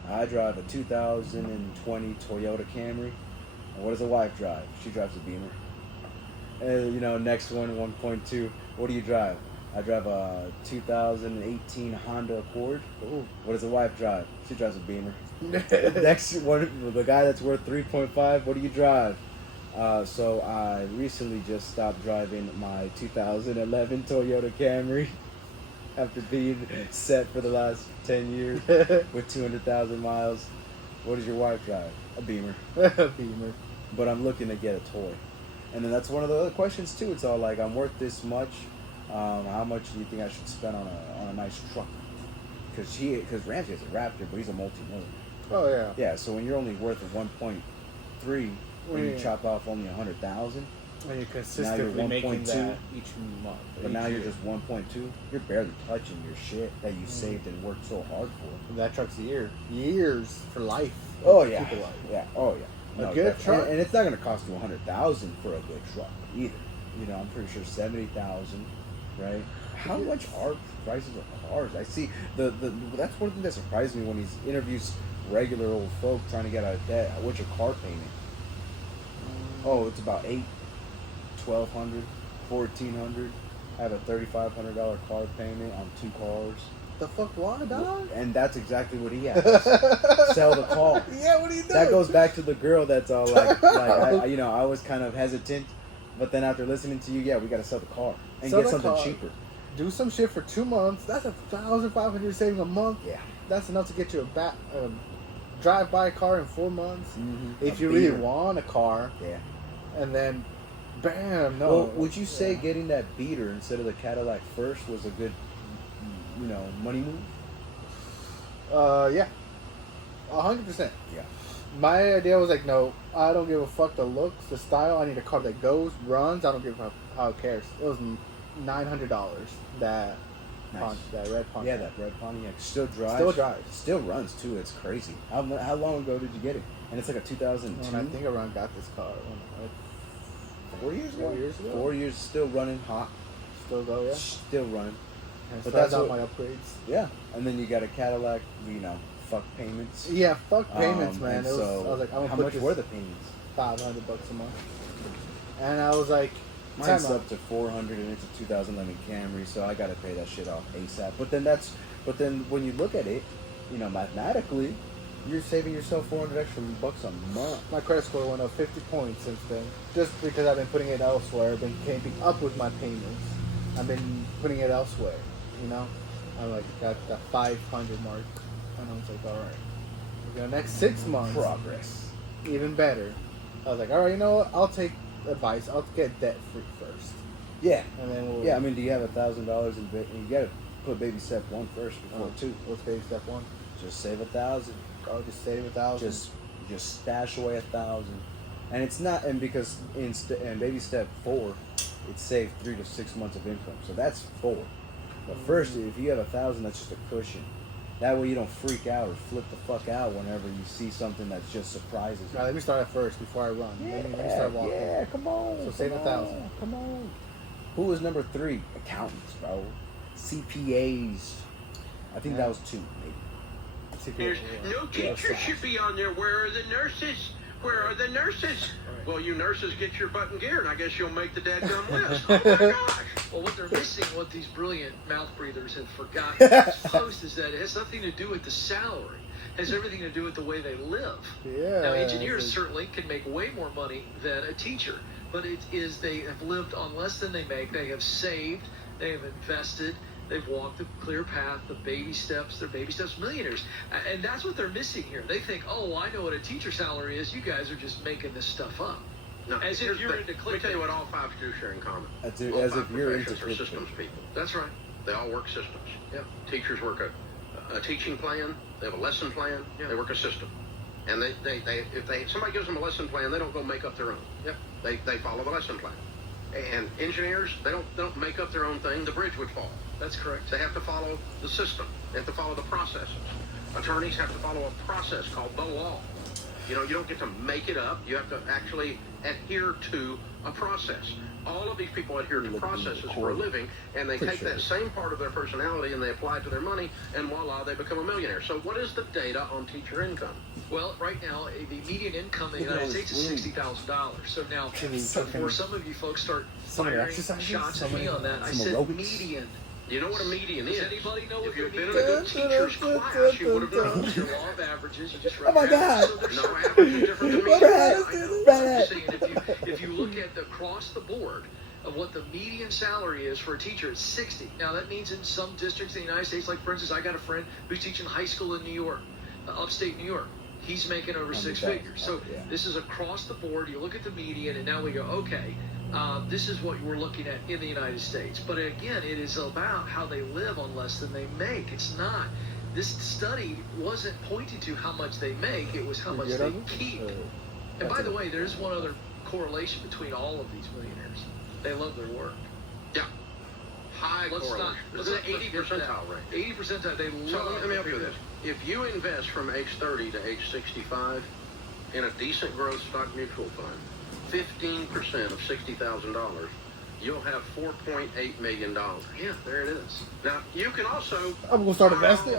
I drive a 2020 Toyota Camry. And what does the wife drive? She drives a Beamer. You know, next one, 1.2. What do you drive? I drive a 2018 Honda Accord. ooh, What does the wife drive? She drives a Beamer. Next one, the guy that's worth 3.5. What do you drive? So I recently just stopped driving my 2011 Toyota Camry. after being set for the last 10 years with 200,000 miles. What does your wife drive? A Beamer. Beamer. But I'm looking to get a toy. And then that's one of the other questions too. It's all like, I'm worth this much. How much do you think I should spend on a nice truck? Because Ramsey has a Raptor, but he's a multi-millionaire. Oh yeah. Yeah. So when you're only worth 1.3, when you Yeah. chop off only 100,000, When you're consistently making 1.2, that each month. but each now you're year. just 1.2. You're barely touching your shit that you saved and worked so hard for. That truck's years for life. Oh yeah. Keep it alive. Yeah. Oh yeah. A good definitely. truck? and it's not going to cost you 100,000 for a good truck either. You know, I'm pretty sure 70,000, right? How much are prices of cars? I see that's one thing that surprised me when he interviews regular old folk trying to get out of debt. What's your car payment? Oh, it's about $1,200, $1,400. I have a $3,500 car payment on 2 cars. The fuck, why, dog? And that's exactly what he has. Sell the car. Yeah, what are you doing? That goes back to the girl that's all like I was kind of hesitant, but then after listening to you, yeah, we got to sell the car and Sell get the something car. cheaper. Do some shit for 2 months. That's $1,500 saving a month. Yeah. That's enough to get you a drive-by car in 4 months. Mm-hmm. If you really want a car, Yeah. and then, bam, no. Well, would you say getting that beater instead of the Cadillac first was a good, money move? Yeah. 100%. Yeah. My idea was like, no, I don't give a fuck the looks, the style. I need a car that goes, runs. I don't give a fuck how it cares. It was $900. That Nice. that red Pontiac. Yeah, that red Pontiac still drives. Still drives. Still runs too. It's crazy. How long ago did you get it? And it's like a 2002. When I think around got this car, like 4 years ago. 4 years ago. 4 years, still running hot. Still go, yeah. Still running. And But so that's that's all what- my upgrades. Yeah. And then you got a Cadillac. Fuck payments. Yeah, fuck payments, man. And It was, so I was like, I'm gonna how put much this were the payments? $500 a month, and I was like, Mine's time out. up to 400, and it's a 2011 Camry, so I got to pay that shit off ASAP. But then when you look at it, mathematically, you're saving yourself 400 extra bucks a month. My credit score went up 50 points since then, just because I've been putting it elsewhere. I've been keeping up with my payments. I've been putting it elsewhere. I'm like got the 500 mark, and I was like, all right, for the next 6 months, Progress. even better. I was like, all right, you know what? I'll take advice. I'll get debt free first, Yeah. and then we'll. Yeah, I mean, do you have $1,000 in you got to put baby step 1 first before 2. Let's baby step 1. Just save 1,000. I'll just save 1,000. Just stash away 1,000. And it's not, and because in baby step 4, it's saved 3 to 6 months of income. So that's 4. But first, if you have 1,000, that's just a cushion. That way you don't freak out or flip the fuck out whenever you see something that just surprises you. All right, let me start at first before I run. Let me start walking. Yeah, come on. So save come 1,000. on, Come on. Who was number 3? Accountants, bro. CPAs. I think that was 2, maybe. There's no teachers should be on there. Where are the nurses? Where are the nurses? Well, you nurses get your butt in gear, and I guess you'll make the dadgum list. Oh my gosh! Well, what they're missing, what these brilliant mouth breathers have forgotten in this post, is that it has nothing to do with the salary. It has everything to do with the way they live. Yeah. Now, engineers certainly can make way more money than a teacher, but it is they have lived on less than they make. They have saved, they have invested, they've walked the clear path, the baby steps. They're baby steps millionaires, and that's what they're missing here. They think, oh, I know what a teacher salary is. You guys are just making this stuff up. No, As if you're into Let me tell you what all 5 do share in common. As All if 5 you're into professions are systems people. That's right. They all work systems. Yeah. Teachers work a teaching plan. They have a lesson plan. Yeah. They work a system. And if somebody gives them a lesson plan, they don't go make up their own. Yep. They follow the lesson plan. And engineers, they don't make up their own thing. The bridge would fall. That's correct. They have to follow the system. They have to follow the processes. Attorneys have to follow a process called the law. You don't get to make it up. You have to actually adhere to a process. All of these people adhere to processes for a living, and they take that same part of their personality and they apply it to their money, and voila, they become a millionaire. So what is the data on teacher income? Well, right now, the median income in the United States is $60,000. So now, before some of you folks start Some of your firing exercises? shots at me on that, I Some said aerobics? median. You know what a median Does is? anybody know what If you've the been in median a good teacher's class, you would have known. is? Your law of averages. You just Oh my God. So there's No average certain is different than median. median. I know. I'm just saying, if you look at across the board, of what the median salary is for a teacher is 60. Now that means in some districts in the United States, like for instance, I got a friend who's teaching high school in New York, upstate New York. He's making over six figures. So this is across the board. You look at the median, and now we go, okay, this is what we're looking at in the United States. But again, it is about how they live on less than they make. It's not. This study wasn't pointing to how much they make. It was how much they keep. And by the way, there's one other correlation between all of these millionaires. They love their work. Yeah. High correlation. Let's say 80 percentile rate. 80%. They love. So let me help you with this. If you invest from age 30 to age 65 in a decent growth stock mutual fund, 15% of $60,000, you'll have $4.8 million. Yeah, there it is. Now, you can also... I'm going to start investing.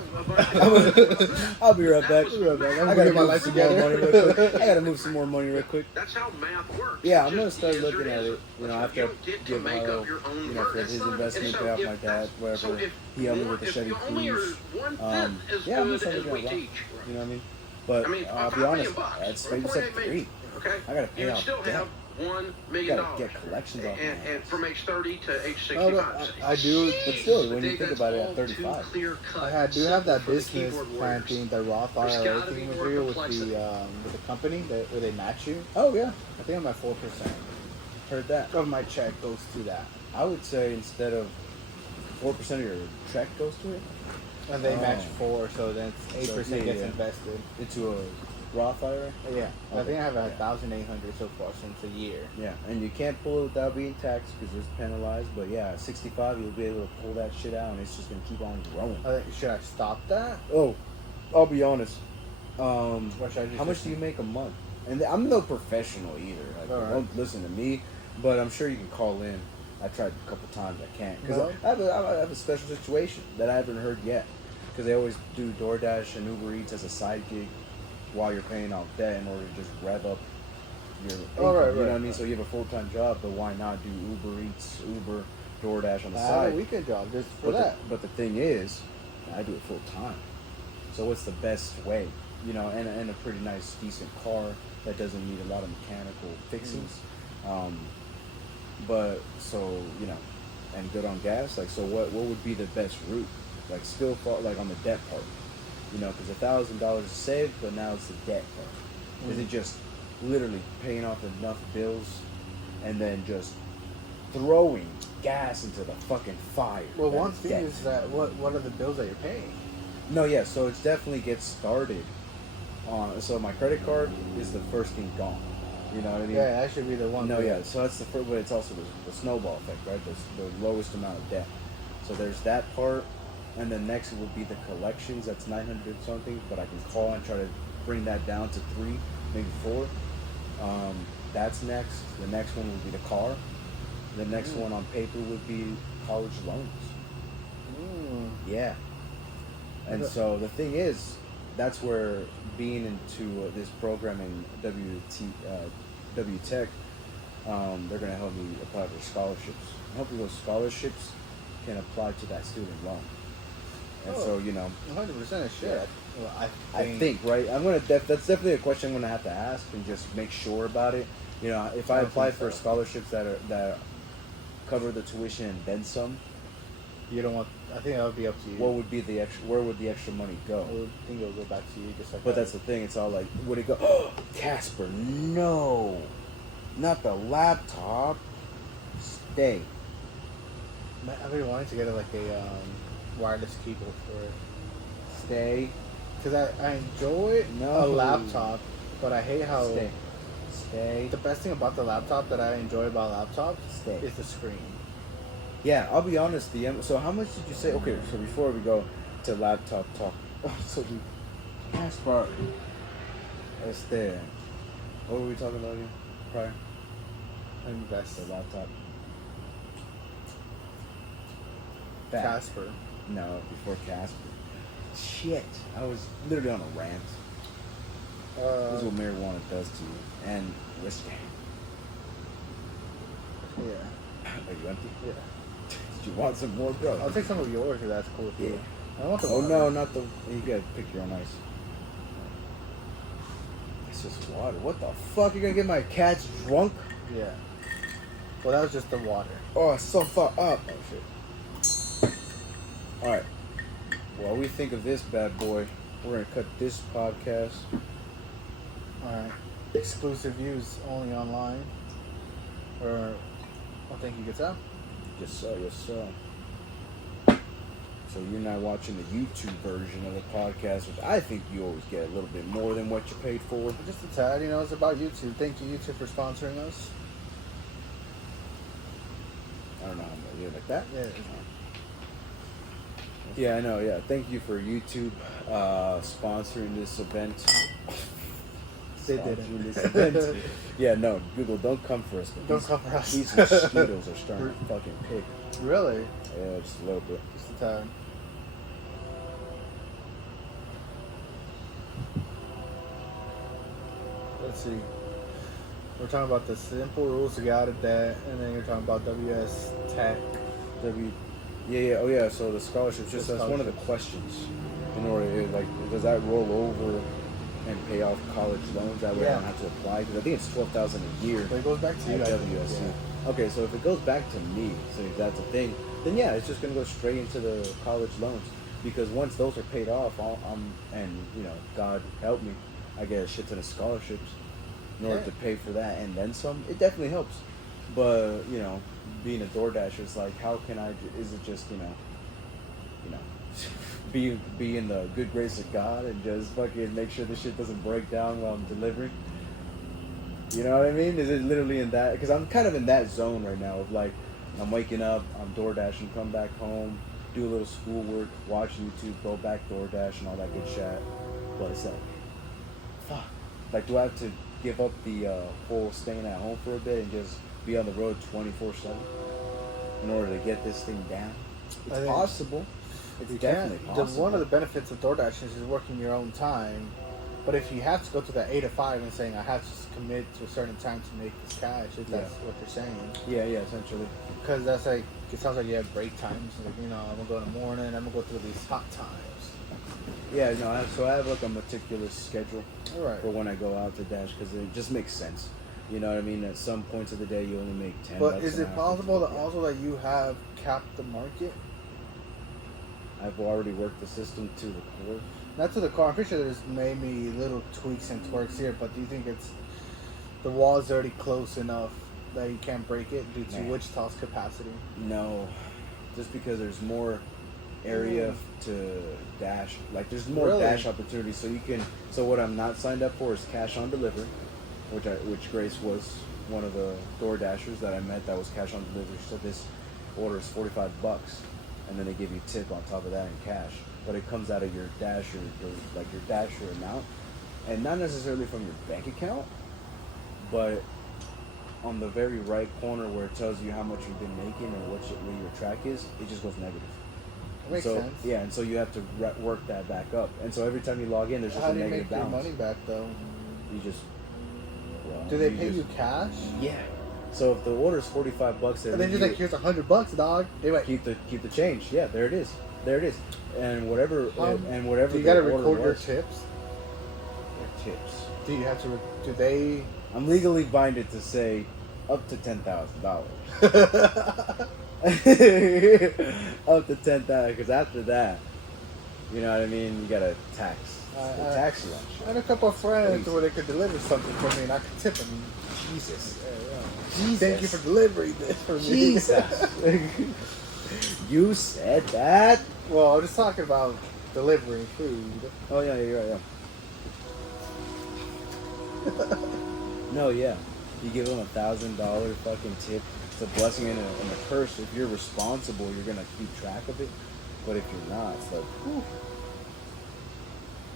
I'll be right back. I gotta my move life some more together. money real quick. I gotta move some more money real quick. That's how math works. Yeah, It's I'm gonna just start is or looking at isn't. it. You know, So after you don't get to give make Haro, up your own you know, work. for his And investment, so pay off if my dad, that's- whatever. so if He helped me more- with the if Chevy you only are Cruise. 1/5 as Yeah, I'm good just as we looking at teach, You know what I mean? But I mean, I'll be $5 honest, million, that's $1.8 maybe step million, 3. okay? I gotta pay You'd off still debt. have $1 million. Gotta get collections off my and hands. from age 30 to age Oh, 65. no, I do. But still, when you Dave, think that's about it all at too 35. clear-cut I do have that for the business keyboard plan warriors. thing, the Roth There's IRA gotta be thing more material with complexity. the company where they match you. Oh yeah, I think I'm at 4% heard that. of my check goes to that, I would say instead of 4% of your check goes to it and they match Oh. 4, so then 8% gets invested. into a Roth IRA. Yeah, I Okay. think I have Yeah. 1,800 so far since a year. Yeah, and you can't pull it without being taxed because it's penalized. But yeah, at 65, you'll be able to pull that shit out, and it's just gonna keep on growing. Should I stop that? Oh, I'll be honest. Or should I just How much do you make a month? And I'm no professional either. Like, All right. don't listen to me, but I'm sure you can call in. I tried a couple times. I can't because No? I have a special situation that I haven't heard yet. Because they always do DoorDash and Uber Eats as a side gig while you're paying off debt in order to just rev up your income. Oh, right, you know right, what I mean? right. So you have a full-time job, but why not do Uber Eats, Uber, DoorDash on the I have side? a weekend job just for But that. but the thing is, I do it full time. So what's the best way? You know, and a pretty nice, decent car that doesn't need a lot of mechanical fixings. But so you know, and good on gas. Like, so what would be the best route? Like, still fall like on the debt part. You know, because $1,000 is saved, but now it's the debt part. Is it just literally paying off enough bills and then just throwing gas into the fucking fire? Well, that one is thing debt? is that what are the bills that you're paying? No, yeah, so it's definitely gets started on. So my credit card is the first thing gone. You know what I mean? Yeah, that should be the one. No, thing. yeah. So that's the first, but it's also the snowball effect, right? The lowest amount of debt. So there's that part, and then next it will be the collections. That's 900 something, but I can call and try to bring that down to 3, maybe 4. That's next. The next one would be the car. The next one on paper would be college loans. Yeah. And so the thing is, that's where being into this program in WTech, they're going to help me apply for scholarships. Hopefully those scholarships can apply to that student loan. And so, you know, 100% of shit. Yeah. Well, I think, right? I'm gonna. That's definitely a question I'm gonna have to ask and just make sure about it. You know, if I I apply think for so. scholarships that cover the tuition and then some, you don't want. I think that would be up to you. what would be the extra? Where would the extra money go? I would think it'll go back to you, just like. But that's the thing. It's all like, would it go? Casper, no, not the laptop. Stay. I've been wanting to get like a wireless keyboard for it. Stay. Because I enjoy No. a laptop, but I hate how. Stay. The best thing about the laptop that I enjoy about laptops Stay. is the screen. Yeah, I'll be honest. So how much did you say? Okay, so before we go to laptop talk, so the Casper, what were we talking about again? Prior, Invest the laptop. Casper. No, before Casper. Shit, I was literally on a rant. This is what marijuana does to you, and whiskey. Yeah. Are you empty? Yeah. Did you want some more, bro? I'll take some of yours if that's cool with you. Yeah. I don't want the Oh water. no, not the. You gotta pick your own ice. It's just water. What the fuck? You're gonna get my cats drunk? Yeah. Well, that was just the water. Oh, it's so far up. Oh, shit. Alright. While we think of this bad boy, we're going to cut this podcast. Alright. Exclusive views only online. Or, I think you could tell. Yes, sir. Yes, sir. So you're not watching the YouTube version of the podcast, which I think you always get a little bit more than what you paid for. Just a tad, you know, it's about YouTube. Thank you, YouTube, for sponsoring us. I don't know how to do it like that. Yeah. Yeah, I know. Yeah, thank you for YouTube sponsoring this event. They didn't. Sponsoring this event. Yeah, no, Google, don't come for us. Don't come for us. These mosquitoes are starting to fucking pick. Really? Yeah, just a little bit. Just a tad. Let's see. We're talking about the simple rules to get out of debt, and then you're talking about WS Tech. Oh yeah. So the scholarships, just that's one of the questions. In order, like, does that roll over and pay off college loans? That way I don't have to apply, because I think it's $12,000 a year. But it goes back to you. At WSC. Yeah. Okay, so if it goes back to me, so if that's a thing, then yeah, it's just gonna go straight into the college loans. Because once those are paid off, and you know, God help me, I get a shit ton of scholarships in order to pay for that and then some. It definitely helps. But you know, being a DoorDasher is like, how can I? Is it just you know, be in the good grace of God and just fucking make sure the shit doesn't break down while I'm delivering? You know what I mean? Is it literally in that? Because I'm kind of in that zone right now of like, I'm waking up, I'm DoorDashing, come back home, do a little schoolwork, watch YouTube, go back DoorDash and all that good shit. But it's like, fuck. Like, do I have to give up the whole staying at home for a bit and just be on the road 24/7 in order to get this thing down? It's possible. It's definitely possible. One of the benefits of DoorDash is working your own time. But if you have to go to that 8 to 5 and saying I have to commit to a certain time to make this cash, if that's what you're saying. Yeah, essentially. Because that's like, it sounds like you have break times. Like, you know, I'm gonna go in the morning. I'm gonna go through these hot times. Yeah, no. I have like a meticulous schedule for when I go out to dash, because it just makes sense. You know what I mean? At some points of the day, you only make 10. But is it possible that also that you have capped the market? I've already worked the system to the core. Not to the core. I'm pretty sure there's maybe little tweaks and twerks here, but do you think it's the wall is already close enough that you can't break it due to Wichita's capacity? No, just because there's more area to dash. Like, there's more dash opportunities, so you can. So what I'm not signed up for is cash on delivery, which Grace was one of the door dashers that I met that was cash on delivery. So this order is $45, and then they give you tip on top of that in cash. But it comes out of your dasher, your dasher amount, and not necessarily from your bank account, but on the very right corner where it tells you how much you've been making or what your track is, it just goes negative. That makes sense. Yeah, and so you have to work that back up, and so every time you log in, there's just a negative balance. How do you make your money back though? You just. Do they pay you cash? Yeah. So if the order is $45, and then you're like, here's $100, dog. They might keep the change. Yeah, there it is. And whatever. Do you gotta record your tips? Your tips. Do you have to? Do they? I'm legally binded to say up to $10,000. Up to $10,000, because after that, you know what I mean. You gotta tax. Tax you on shit. I had a couple of friends where they could deliver something for me, and I could tip them. Jesus. Jesus. Thank you for delivering this for me. Jesus. You said that? Well, I'm just talking about delivering food. Oh, yeah, you're right, yeah. No, yeah. You give them $1,000 fucking tip. It's a blessing and a curse. If you're responsible, you're going to keep track of it. But if you're not, it's like, whew.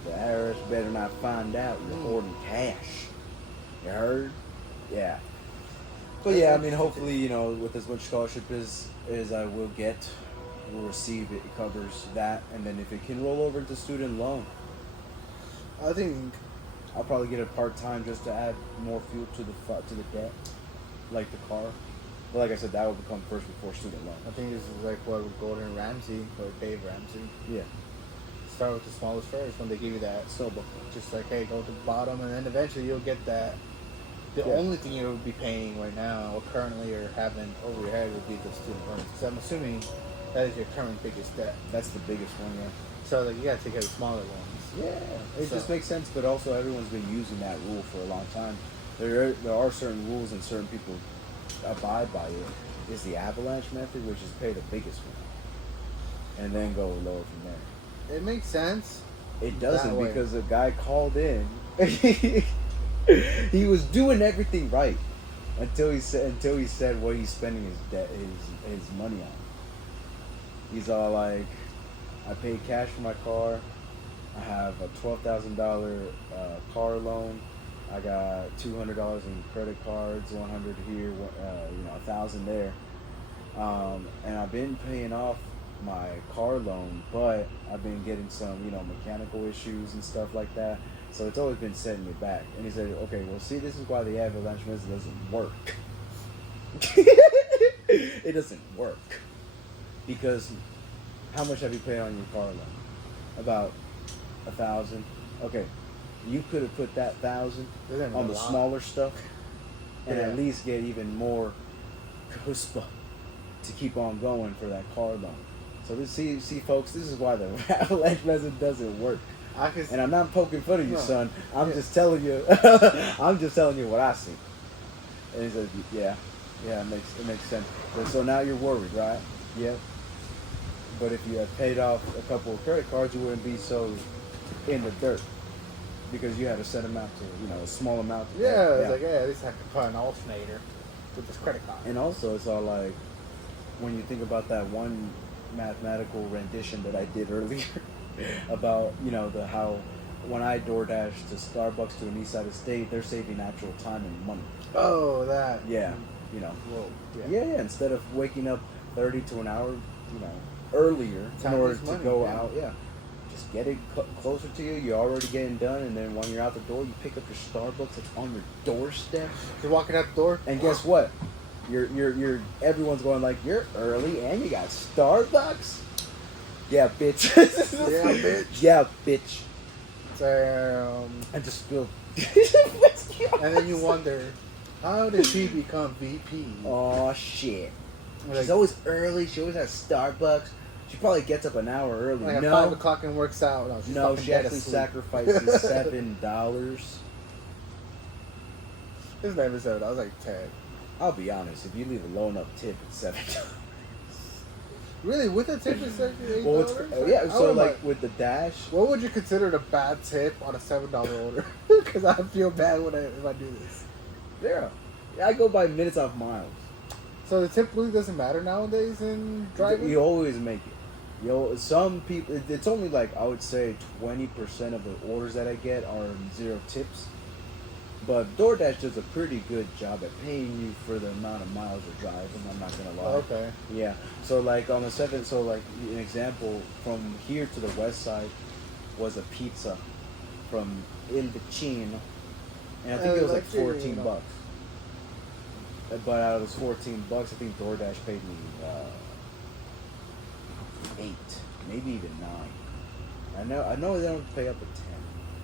The IRS better not find out you're hoarding cash. You heard? Yeah. But yeah, I mean, hopefully, you know, with as much scholarship as I will receive, it covers that, and then if it can roll over into student loan, I think I'll probably get a part-time just to add more fuel to the debt, like the car. But like I said, that will become first before student loan. I think this is like what with Gordon Ramsay or Dave Ramsey. Yeah. Start with the smallest first when they give you that snowball. Just like, hey, go to the bottom, and then eventually you'll get that The Yeah. only thing you would be paying right now, or currently, or having over your head would be the student loans. So I'm assuming that is your current biggest debt. That's the biggest one, yeah. So like you gotta take care of the smaller ones. Yeah, it So- just makes sense, but also everyone's been using that rule for a long time. There are certain rules and certain people abide by it. Is the avalanche method, which is pay the biggest one, and then go lower from there. It makes sense. It doesn't That way. because a guy called in. He was doing everything right until he said what he's spending his money on. He's all like, I paid cash for my car. I have a $12,000 car loan. I got $200 in credit cards, 100 here, 1,000 there, and I've been paying off my car loan, but I've been getting some, mechanical issues and stuff like that. So it's always been setting me back. And he said, okay, well, see, this is why the avalanche method doesn't work. It doesn't work because how much have you paid on your car loan? About 1,000. Okay, you could have put that 1,000 on the smaller stuff, and Yeah. at least get even more chutzpah to keep on going for that car loan. So this, see, folks, this is why the avalanche method doesn't work. And I'm not poking fun of you, son. I'm just telling you. I'm just telling you what I see. And he says, yeah, it makes sense. So now you're worried, right? Yeah. But if you had paid off a couple of credit cards, you wouldn't be so in the dirt because you had a set amount to, a small amount. To pay. Yeah, it's like, at least I could put an alternator with this credit card. And also, it's all like when you think about that one mathematical rendition that I did earlier about how when I DoorDash to Starbucks to an East Side Estate, they're saving actual time and money. Oh, that. Yeah, Whoa. yeah. Instead of waking up 30 to an hour, earlier Time in order is to money, go yeah. out. Yeah, just get it closer to you. You're already getting done, and then when you're out the door, you pick up your Starbucks. It's on your doorstep. You're walking out the door. And guess what? You're everyone's going like, you're early and you got Starbucks? Yeah, bitch. Yeah, bitch. Yeah, bitch. Damn. I just feel And then you wonder, how did he become VP? Oh shit. Like- She's always early, she always has Starbucks. She probably gets up an hour early. Like at No, 5 o'clock and works out. No, she's no, fucking she dead actually asleep. sacrifices $7. This episode, I was like 10. I'll be honest, if you leave a low enough tip, it's $7. Really, with a tip is $8? Well, yeah, I so would like with the dash, what would you consider a bad tip on a $7 order? Because I feel bad if I do this. yeah, I go by minutes off miles. So the tip really doesn't matter nowadays in driving? You always make it. Some people, it's only like, I would say 20% of the orders that I get are 0 tips. But DoorDash does a pretty good job at paying you for the amount of miles you're driving, I'm not going to lie. Oh, okay. Yeah. So like on the 7, so like an example, from here to the west side was a pizza from Il Vicino. And I think it was like $14 bucks. But out of those $14 bucks, I think DoorDash paid me 8, maybe even 9. I know they don't pay up to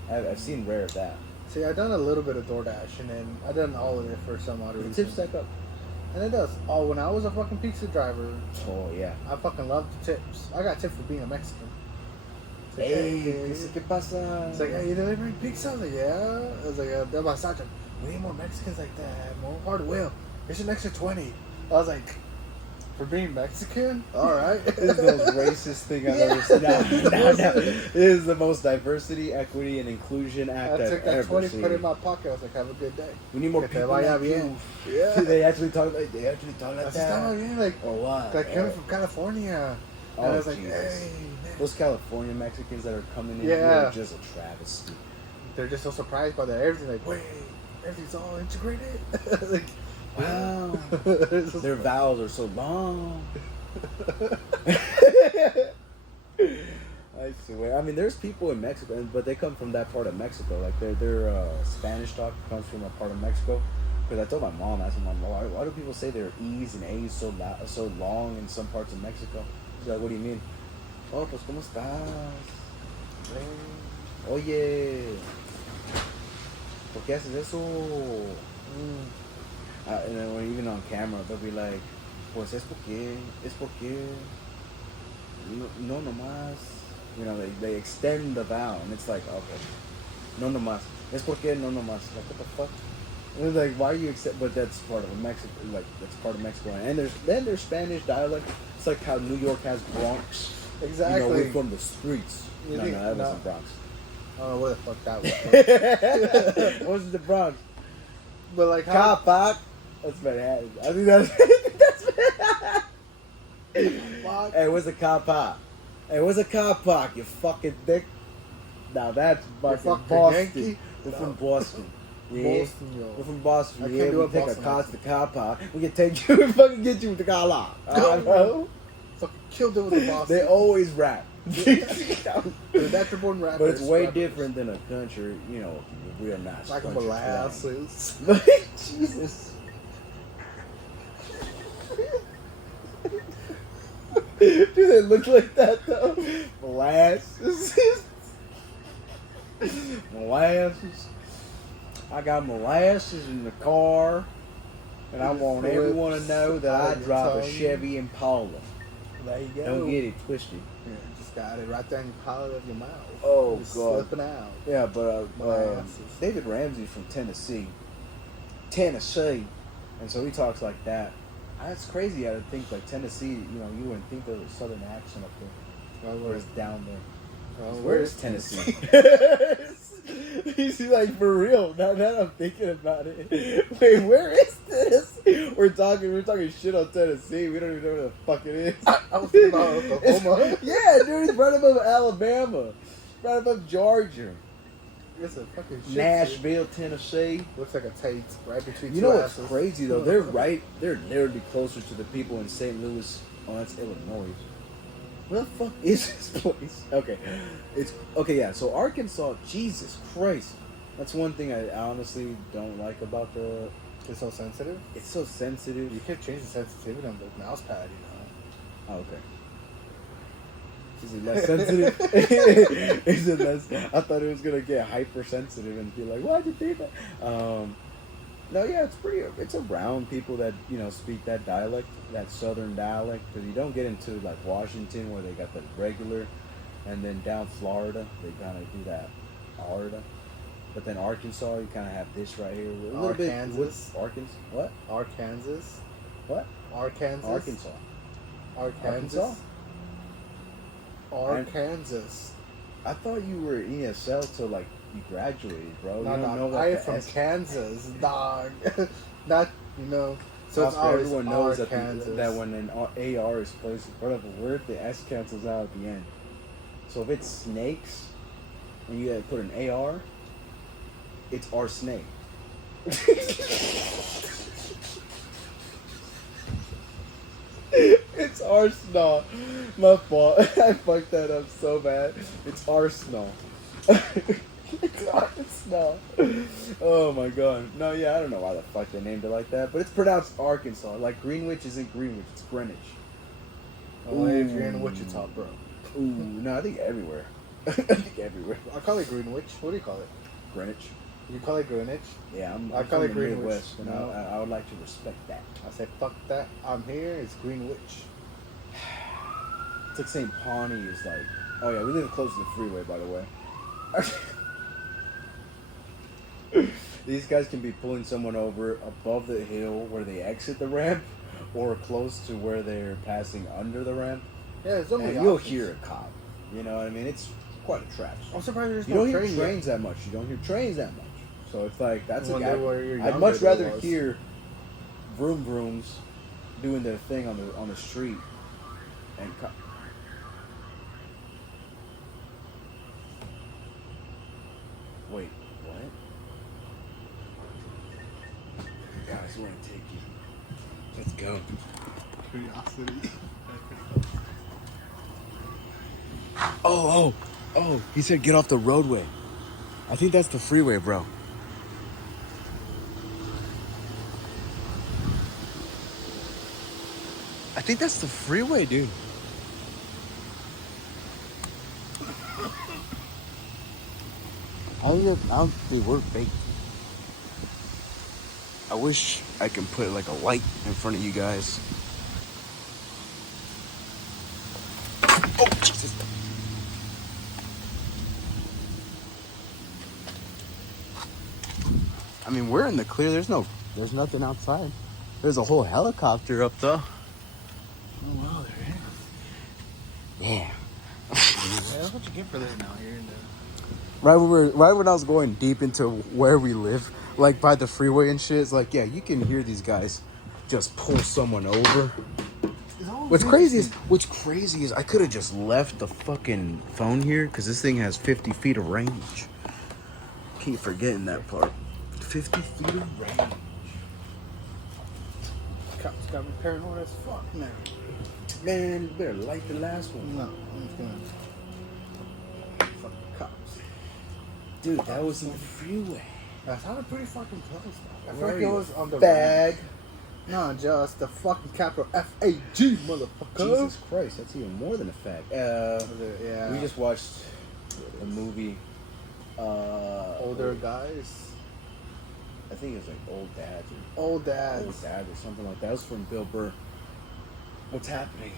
10. I've seen rare of that. See, I've done a little bit of DoorDash, and then I've done all of it for some odd The reason. tips stack up. And it does. Oh, when I was a fucking pizza driver, Oh yeah. I fucking loved the tips. I got tips for being a Mexican. It's like, Hey, ¿qué pasa? It's like, hey, you delivering pizza? I was like, yeah. I was like, they're my sergeant. We need more Mexicans like that. More hardware. Here's an extra 20. I was like, for being Mexican? Alright. This is the most racist thing I've ever seen. No. This is the most diversity, equity, and inclusion act I I've took that ever 20, seen. put it in my pocket. I was like, have a good day. We need more Que te people vaya like bien. you. Yeah. They actually talk like I that. was like, Or what? like coming from California. And I Oh, was like, Jesus. hey, man. Those California Mexicans that are coming in Yeah. here are just a travesty. They're just so surprised by that. Everything like, wait, everything's all integrated. Like, Wow. It's just- Their vowels are so long. I swear. I mean, there's people in Mexico, but they come from that part of Mexico. Like their Spanish talk comes from a part of Mexico. Because I told my mom, I said, Mom, why do people say their E's and A's so long in some parts of Mexico? She's like, what do you mean? Oh, pues, ¿cómo estás? Oye, ¿por qué haces eso? And then when even on camera, they'll be like, pues es porque, no nomás. You know, they extend the vowel, and it's like, okay, no nomás. Es porque no nomás. Like, what the fuck? And it's like, why are you accept? But that's part of Mexico. Like, that's part of Mexico. And there's Spanish dialect. It's like how New York has Bronx. Exactly. You know, we're from the streets. You No, think- that no. wasn't Bronx. I don't know where the fuck that was. What was the Bronx? But like, Car how? park. That's Manhattan. I think that's Fuck. Hey, where's the car park? Hey, where's the car park? You fucking dick. Now that's fucking fucking Boston. Yankee? We're No. from Boston. Yeah. Boston, yo. We're from Boston. I Yeah, can't do we a take Boston a car to accent. the car park. We can take you and fucking get you with the car lock. Know? Fucking killed it with the Boston. They always rap. They're natural born rappers. But it's way rappers. different than a country, you know, real nice. Like a country molasses. slang. Jesus. Do they look like that though? Molasses. Molasses. I got molasses in the car, and I want everyone to know that I drive a Chevy Impala. There you go. Don't get it twisted. Yeah, just got it right there in the palate of your mouth. Oh, Just God. slipping out. Yeah, but Molasses. David Ramsey's from Tennessee, and so he talks like that. That's crazy. I would think like Tennessee. You know, you wouldn't think there was a southern accent up there. Oh, Whereas down there. oh, Where is Tennessee? You see, like for real. Now that I'm thinking about it, wait, where is this? We're talking shit on Tennessee. We don't even know where the fuck it is. I was thinking about Oklahoma. Yeah, dude, it's right above Alabama, right above Georgia, It's a fucking shit. Nashville, Tennessee. Looks like a Tate right between You two know what's asses. crazy though? They're literally closer to the people in St. Louis. Oh, that's Illinois. Where the fuck is this place? Okay, it's okay. Yeah, so Arkansas. Jesus Christ, that's one thing I honestly don't like about the. It's so sensitive. It's so sensitive. You can change the sensitivity on the mouse pad, you know. Oh, okay. Is it less sensitive? Is it less? I thought it was gonna get hypersensitive and be like, "Why'd you do that?" No, yeah, it's around people that, you know, speak that dialect, that southern dialect, because you don't get into like Washington where they got the regular, and then down Florida they kind of do that Arda, but then Arkansas you kind of have this right here, a little bit. Arkansas. Arkansas, what? Arkansas. What? Arkansas. Arkansas. Arkansas. Arkansas. I thought you were ESL till like you graduated, bro. No, you don't know no, that I am the from S- Kansas, dog. Not, you know. So it's Oscar, always everyone knows that, Arkansas. that when an AR is placed in front of a word, the S cancels out at the end. So if it's snakes, and you put an AR, it's our snake. It's Arsenal. My fault. I fucked that up so bad. It's Arsenal. It's Arsenal. Oh my god. No, yeah, I don't know why the fuck they named it like that, but it's pronounced Arkansas. Like Greenwich isn't Greenwich, it's Greenwich. Only if you're in Wichita, bro. Ooh, no, I think everywhere. I think everywhere. I call it Greenwich. What do you call it? Greenwich. You call it Greenwich? Yeah, I'm I call from it the Greenwich. Midwest, and No. I would like to respect that. I say, fuck that. I'm here. It's Greenwich. It's like saying Pawnee is like. Oh yeah, we live close to the freeway, by the way. These guys can be pulling someone over above the hill where they exit the ramp, or close to where they're passing under the ramp. Yeah, there's only And you'll options. hear a cop. You know what I mean? It's quite a trap. I'm surprised there's You no don't hear train yet. trains that much. You don't hear trains that much. So it's like that's When a they were younger, I'd much there rather was. hear vroom vrooms doing their thing on the street and wait, what? Guys, want to take you. Let's go. Curiosity. Oh, he said get off the roadway. I think that's the freeway, bro. I think that's the freeway, dude. I don't think we're fake. I wish I can put like a light in front of you guys. Oh, Jesus. I mean, we're in the clear. There's nothing outside. There's a whole helicopter up though. Oh wow, there is. Yeah. Yeah, that's what you get for living out here in the. Right when I was going deep into where we live, like by the freeway and shit, it's like, yeah, you can hear these guys just pull someone over. What's crazy is I could have just left the fucking phone here because this thing has 50 feet of range. Keep forgetting that part. 50 feet of range. Cops got me paranoid as fuck now. Man, you better light the last one. No, I'm just gonna. Fucking cops. Dude, that was in the freeway. That sounded pretty fucking close, though. I feel Where like are it you, was on the bag. range. No, just the fucking capital F-A-G, motherfucker. Jesus Christ, that's even more than a fact. Yeah. We just watched a movie. Older guys. I think it was like Old Dads or Old dads. Old Dads or something like that. It was from Bill Burr. What's happening?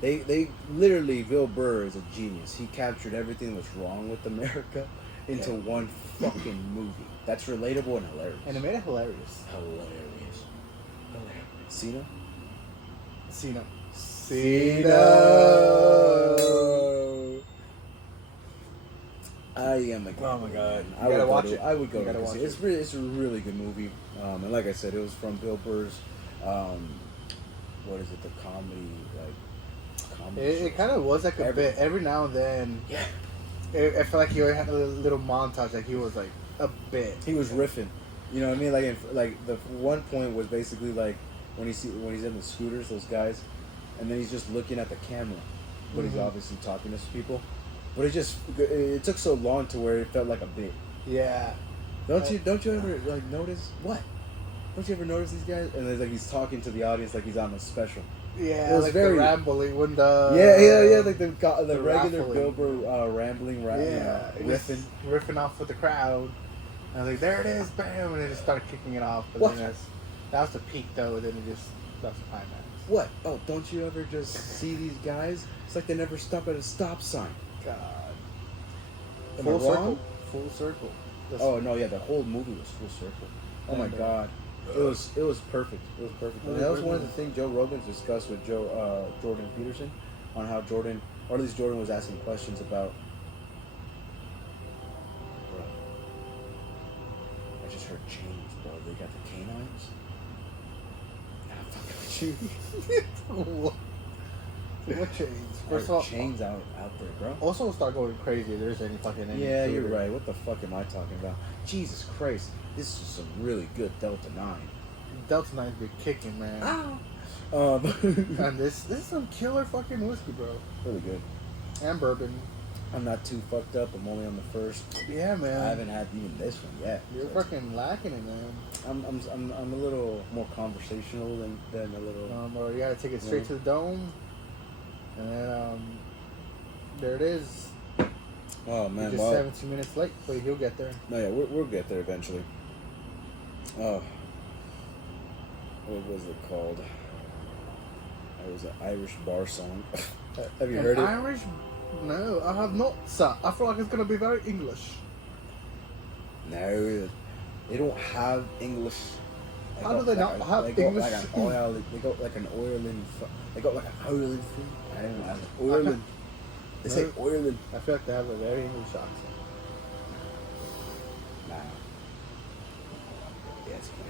They literally, Bill Burr is a genius. He captured everything that's wrong with America into one fucking movie. That's relatable and hilarious. And it made it hilarious. Hilarious. Cena? Cena. I am a Oh my god. I would watch it. I would go You to gotta see watch it. It's a really good movie. And like I said, it was from Bill Burr's what is it, the comedy It kind of was like a bit every now and then. Yeah. I felt like he always had a little montage, like he was like a bit. He was riffing, you know what I mean? Like the one point was basically like when he's in the scooters, those guys, and then he's just looking at the camera, but he's obviously talking to some people. But it took so long to where it felt like a bit. Yeah. Don't you ever like notice what? Don't you ever notice these guys? And it's like he's talking to the audience like he's on a special. Yeah, it was like very the rambling when the yeah, like the regular raffling. Bill Burr rambling, riffing off with the crowd. And I was like, there it is, bam, and they just started kicking it off. But What? then that was the peak though, and then that's the climax. What? Oh, don't you ever just see these guys? It's like they never stop at a stop sign. God. Am I Full circle. wrong? Full circle. Oh no, yeah, the whole movie was full circle. Oh my god, it was perfect. It was perfect. And that was one of the things Joe Rogan discussed with Jordan Peterson on how Jordan, or at least Jordan was asking questions about. Bro, I just heard chains, bro. They got the canines. Nah, fucking with you. What chains? There's First of all, chains out there, bro. also start going crazy. If there's any fucking. Yeah, you're right. What the fuck am I talking about? Jesus Christ, this is some really good Delta 9. Delta 9's been kicking, man. Ah. And this is some killer fucking whiskey, bro. Really good. And bourbon. I'm not too fucked up. I'm only on the first. Yeah, man. I haven't had even this one yet. You're so fucking lacking it, man. I'm a little more conversational than a little. Or you gotta take it straight to the dome. And then, there it is. Oh man, You're just 17 minutes late, but you'll get there. No, yeah, we'll get there eventually. Oh, what was it called? It was an Irish bar song. Have you heard it? Irish? No, I have not, sir. I feel like it's gonna be very English. No, they don't have English. How do they not have English? They got like an oiling. They got like an oiling thing. I don't know. Oiling. They say oiling. I feel like they have a very English accent. Nah. Yeah, it's good.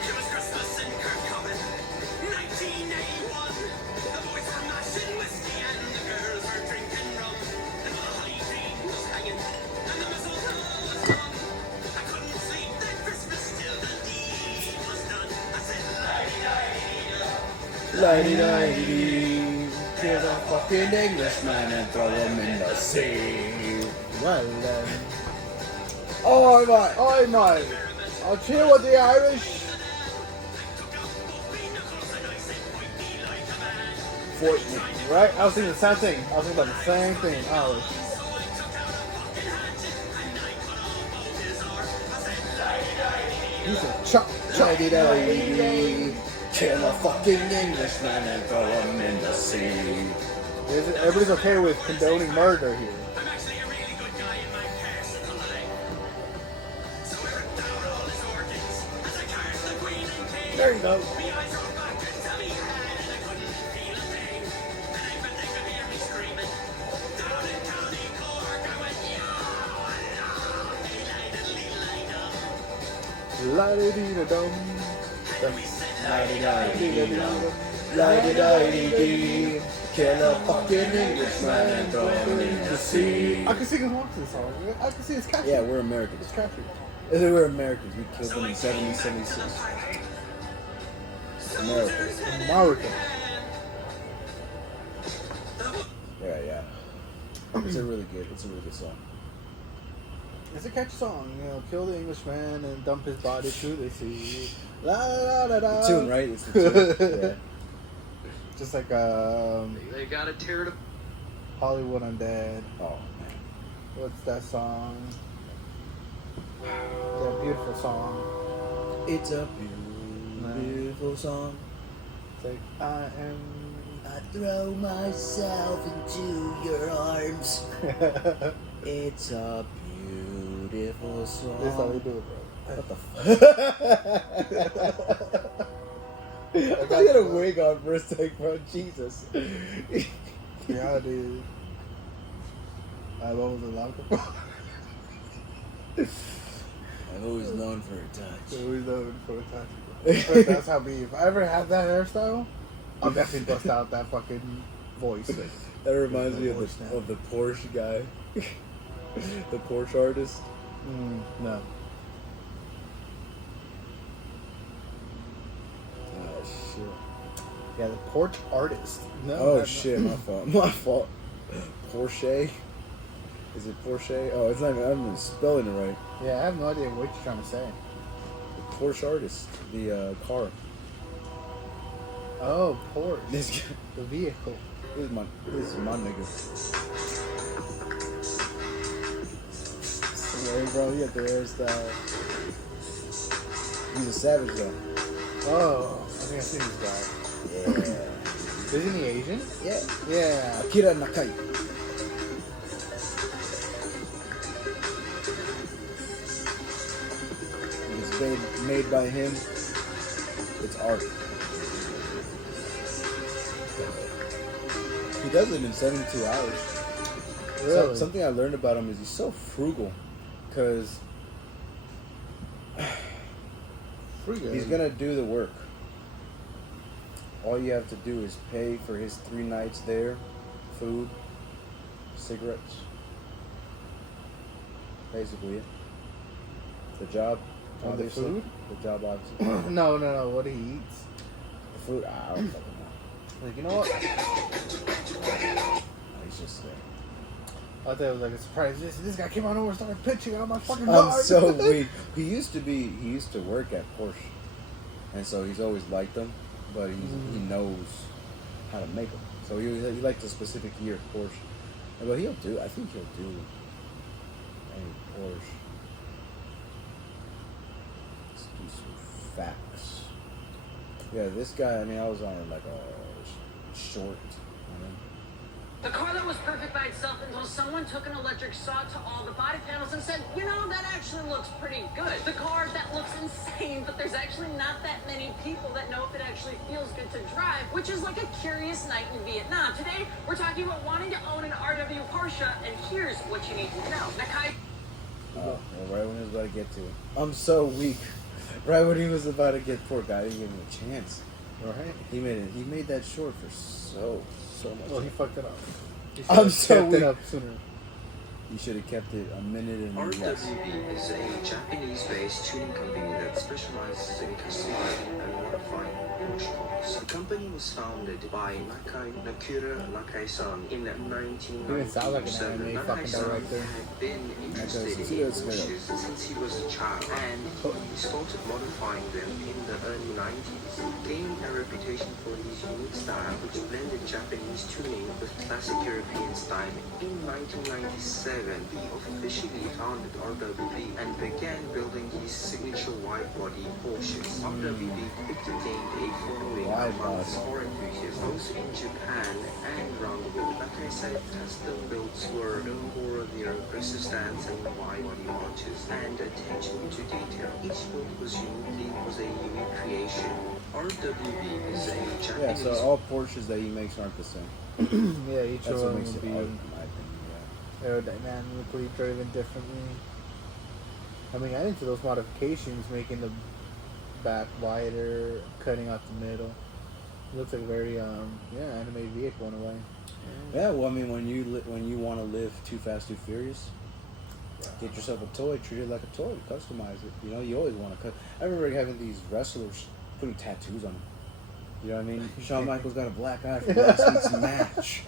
It was Christmas in Kirkcaldy, 1981. The boys were mashing whiskey and the girls were drinking rum. And the holly tree was hanging and the mistletoe was gone. I couldn't sleep that Christmas till the deed was done. I said, Lady, here's a fucking Englishman and throw him in the sea. Well then. Oh my! Oi, mate. I'll chill with the Irish. Fortnite. Right? I was thinking the same thing. I was thinking about the same thing. Irish. He said, chop, chop. Kill a fucking Englishman and throw him in the sea. Everybody's okay with condoning murder here. I'm actually a really good guy in my personal life. So I ripped out all his organs as I cursed the queen and king. There you go. My eyes rolled back into me head and I couldn't feel a thing. And I bet they could hear me screaming. Down in County Cork, I went, yo, hello, hey, La-di-dee-da-dum. La-di-da-di-dee. Kill a fucking Englishman and throw him in the sea. I can sing along to this song. I can see it's catchy. Yeah, we're Americans. It's catchy. We're Americans. We killed them in 1776. America. America. Yeah. It's a really good song. It's a catchy song. You know, kill the Englishman and dump his body to the sea. La da da da. The tune, right? It's the tune. Yeah. Just like They gotta tear it. Hollywood Undead. Oh man. What's that song? That beautiful song. It's a beautiful song. It's like I throw myself into your arms. It's a beautiful song. That's how we do it, bro. What the fuck? I got a wig on for a sec, bro. Jesus. Yeah, dude. I've always allowed to. I've always known for a touch. Always known for a touch. But that's how me. If I ever have that hairstyle, I'll definitely bust out that fucking voice. That reminds me of the Porsche guy. The Porsche artist. No. Oh shit. Yeah, the porch artist. No. Oh shit, my fault. My fault. Porsche? Is it Porsche? Oh, it's not even, I'm spelling it right. Yeah, I have no idea what you're trying to say. The Porsche artist. The car. Oh, Porsche. This guy. The vehicle. This is my nigga. Yeah, bro, you got the hairstyle. He's a savage though. Oh, I think I've seen this guy. Yeah. Isn't he Asian? Yeah. Yeah. Akira Nakai. It's made by him. It's art. He does it in 72 hours. Really? Something I learned about him is he's so frugal. Because he's going to do the work. All you have to do is pay for his 3 nights there, food, cigarettes. Basically it. The job. And the obviously. food? The job, obviously. No. What he eats. The food, I don't fucking know. Like, you know what? He's just there. I thought it was like a surprise. This guy came out over and started pitching out my fucking I'm dog. so weak. He used to work at Porsche, and so he's always liked them, but he knows how to make them. So he liked a specific year of Porsche. But I think he'll do any Porsche. Let's do some facts. Yeah, this guy. I mean, I was on like a short. The car that was perfect by itself until someone took an electric saw to all the body panels and said, you know, that actually looks pretty good. The car that looks insane, but there's actually not that many people that know if it actually feels good to drive, which is like a curious night in Vietnam. Today, we're talking about wanting to own an RW Porsche, and here's what you need to know. Nakai. Well, right when he was about to get to it. I'm so weak. Right when he was about to get poor guy, didn't give him a chance. Right. He made that short for so much. Well, he fucked it up. I'm so kept weak. it up sooner. You should have kept it a minute and less. RWB is a Japanese-based tuning company that specializes in customizing and modifying Porsche cars. The company was founded by Nakura Nakai-san in 1997. He didn't sound like an anime fucking director. Had been interested in Porsches since he was a child, and he started modifying them in the early 90s. He gained a reputation for his unique style, which blended Japanese tuning with classic European style. In 1997, he officially founded RWB and began building his signature wide-body Porsches. RWB quickly gained a following among foreign enthusiasts, both in Japan and around the world. Like I said, custom builds were known for their aggressive stance and wide-body launches and attention to detail. Each build was a unique creation. RWB is a Japanese. Yeah, so all Porsches that he makes aren't the same. Yeah, each That's what one makes will it be art, in my opinion. aerodynamically driven differently. I mean, I into those modifications, making the back wider, cutting out the middle. It looks like a very animated vehicle in a way. Yeah, well, I mean, when you want to live Too Fast, Too Furious, get yourself a toy, treat it like a toy, customize it. You know, you always want to cut. I remember having these wrestlers putting tattoos on them. You know what I mean? Shawn Michaels got a black eye from last week's match.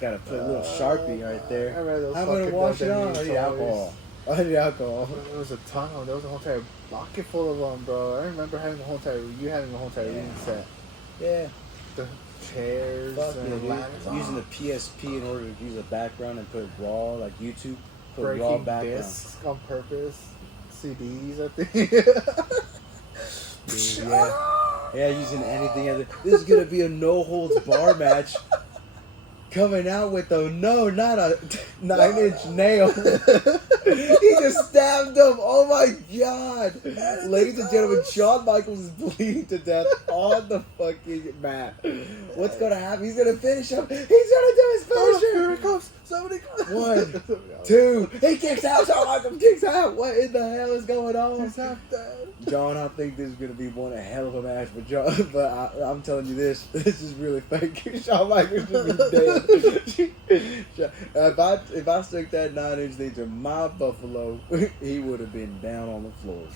Got to put a little Sharpie right there. I remember those I'm going to wash it on. I need toys. alcohol. I need alcohol. There was a ton of them. There was a whole entire bucket full of them, bro. I remember having the whole entire, ring set. Yeah. The chairs Fuck and yeah, dude. ladders. Using the PSP in order to use a background and put raw, like YouTube, put raw Breaking background. discs on purpose. CDs, I think. Dude, yeah, using anything. This is gonna be a no holds bar match. Coming out with not a 9-inch nail. He just stabbed him. Oh my god. Ladies and gentlemen, Shawn Michaels is bleeding to death on the fucking mat. What's gonna happen? He's gonna finish him. He's gonna do his finisher. Here it comes. Somebody comes. 1, 2. He kicks out. Shawn Michaels kicks out. What in the hell is going on? He's not dead. John, I think this is gonna be one hell of a match, but I'm telling you this is really fake. Shawn Michaels should be dead. If I stuck that 9-inch thing to my Buffalo, he would have been down on the floor.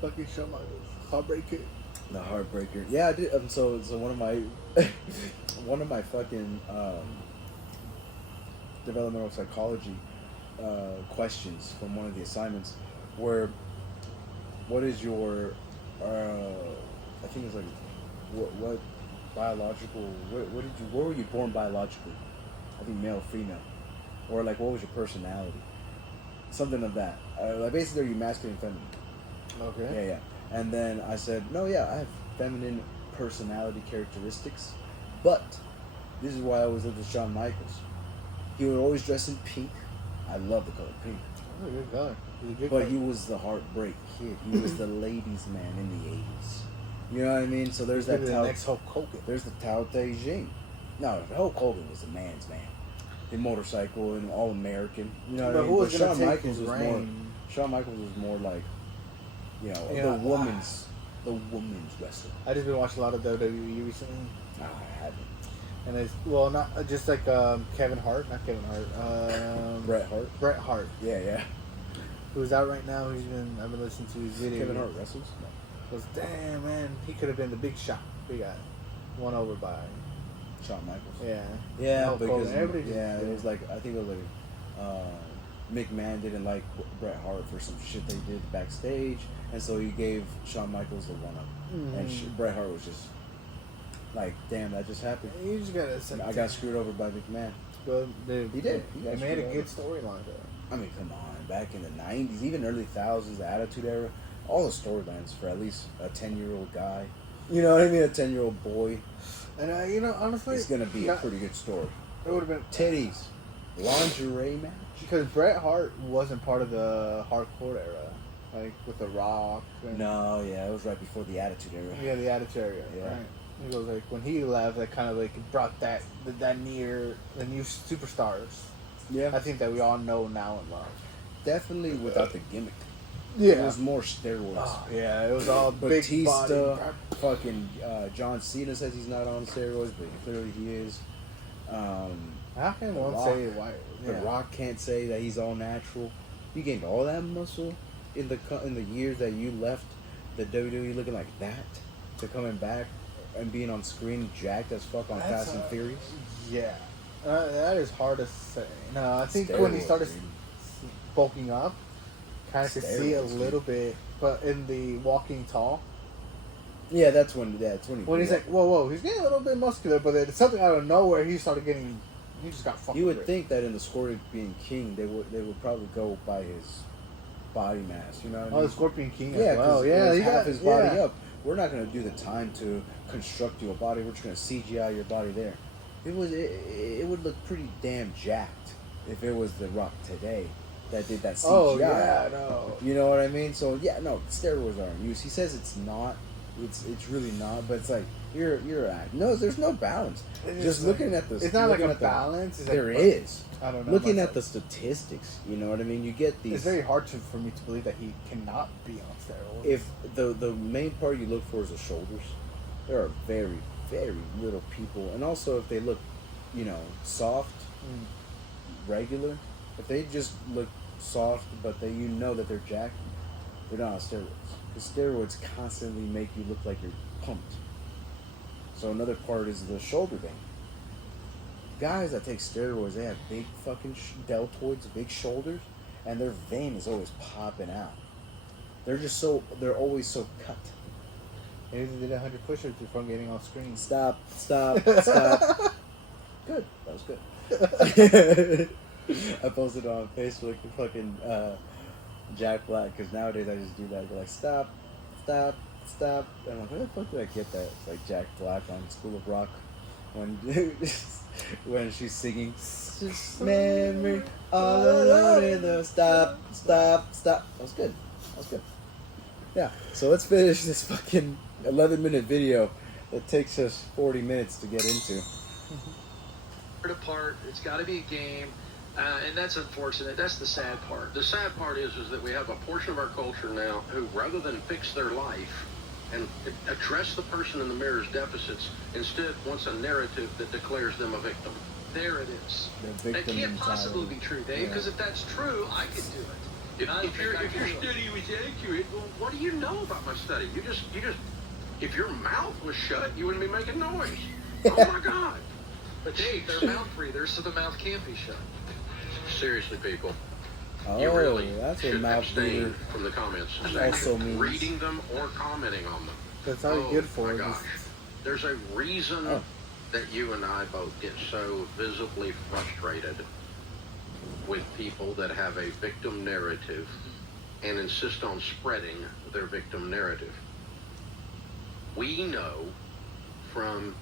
Fucking Shawn Michaels. Heartbreaker. The Heartbreaker. Yeah, I did. So one of my fucking developmental psychology questions from one of the assignments were, what is your I think it's like what biological where were you born biologically? I think male, female, or like what was your personality? Something of that. Like basically, are you masculine, feminine? Okay. Yeah. And then I said, no, yeah, I have feminine personality characteristics, but this is why I always lived with Shawn Michaels. He would always dress in pink. I love the color pink. Oh, good guy. He's a good But guy. he was the heartbreak kid. He was the ladies' man in the 80s. You know what I mean? So there's He's that gonna be the next Hulk Hogan. There's the Tao Te Ching. No, Hulk Hogan was a man's man. The motorcycle and all American. You know what I mean? Who was But gonna Shawn take Michaels his was reign? Shawn Michaels was more like, you know, Yeah. the woman's wrestler. I just been watching a lot of WWE recently, Nah, I haven't. and it's not just like Kevin Hart, not Kevin Hart, Bret Hart. Bret Hart, Yeah. who's out right now. I've been listening to his video. Kevin Hart wrestles. Goes, damn man, he could have been the big shot, big guy, won over by Shawn Michaels. yeah, Yeah, Hulk because Hogan. Everybody it was like I think it was like McMahon didn't like Bret Hart for some shit they did backstage, and so he gave Shawn Michaels the one up, and Bret Hart was just like, damn, that just happened. You just gotta. I got screwed over by McMahon. But dude, He did. He He got made a screwed good over. storyline though. I mean, come on, back in the 90s, even early 2000s, the Attitude Era, all the storylines for at least a 10-year-old guy. You know what I mean? A 10-year-old boy. And honestly, It's gonna be a pretty good story. It would have been Titties, lingerie match. because Bret Hart wasn't part of the hardcore era, like with The Rock. And, No, yeah, it was right before the Attitude Era. Yeah, the Attitude Era. Yeah. Right. He goes like when he left, that kind of like brought that near the new superstars. Yeah, I think that we all know now and love. definitely without the gimmick. Yeah. It was more steroids. Oh, yeah, it was all big Batista, body. fucking John Cena says he's not on steroids, but clearly he is. How can one Rock. say why? The Yeah. Rock can't say that he's all natural. You gained all that muscle in the years that you left the WWE looking like that to coming back and being on screen jacked as fuck on That's Fast and Furious. Yeah, that is hard to say. No, I think when he Steroids, started dude. bulking up, kind of could see a Steroids, little bit, but in the Walking Tall, Yeah, that's when he When he's grew like, whoa, he's getting a little bit muscular, but then something out of nowhere, he just got fucking You would ripped. think that in the Scorpion King, they would probably go by his body mass. You know what I mean? Oh, the Scorpion King Yeah, as well. 'cause Yeah, he he half got his body yeah. up. We're not gonna do the time to construct you a body. We're just gonna CGI your body there. It would look pretty damn jacked if it was The Rock today that did that CGI. Oh yeah, no. You know what I mean? So yeah, no, steroids aren't used. He says it's not. It's really not. But it's like you're at no. There's no balance. Just looking at the. It's not like looking a at the- balance. It's There like, is. I don't know. Looking myself. at the statistics, you know what I mean. You get these. It's very hard for me to believe that he cannot be on steroids. If the main part you look for is the shoulders, there are very very little people, and also if they look, soft, regular, if they just look soft, but you know that they're jacked, they're not on steroids. Because steroids constantly make you look like you're pumped. So another part is the shoulder vein. Guys that take steroids, they have big fucking deltoids, big shoulders, and their vein is always popping out. They're always so cut. Maybe they did 100 push-ups before getting off screen. Stop. Good. That was good. I posted on Facebook fucking Jack Black, because nowadays I just do that. I go like, stop. And I'm like, where the fuck did I get that? It's like Jack Black on School of Rock when she's singing, just memory all alone in the stop. That was good. Yeah, so let's finish this fucking 11-minute video that takes us 40 minutes to get into. Apart, it's got to be a game, and that's unfortunate. That's the sad part. The sad part is that we have a portion of our culture now who, rather than fix their life and address the person in the mirror's deficits, instead wants a narrative that declares them a victim. There it is. The That victim can't possibly mentality. be true, Dave, because if that's true, I could do it. If your study was accurate, well, what do you know about my study? You just, if your mouth was shut, you wouldn't be making noise. Oh my God. But Dave, they're mouth free. There's so the mouth can't be shut. Seriously, people. Oh, You really that's what should mouth abstain breather from the comments also section, means. reading them or commenting on them. That's all you're good for. My is gosh. There's a reason that you and I both get so visibly frustrated with people that have a victim narrative and insist on spreading their victim narrative. We know from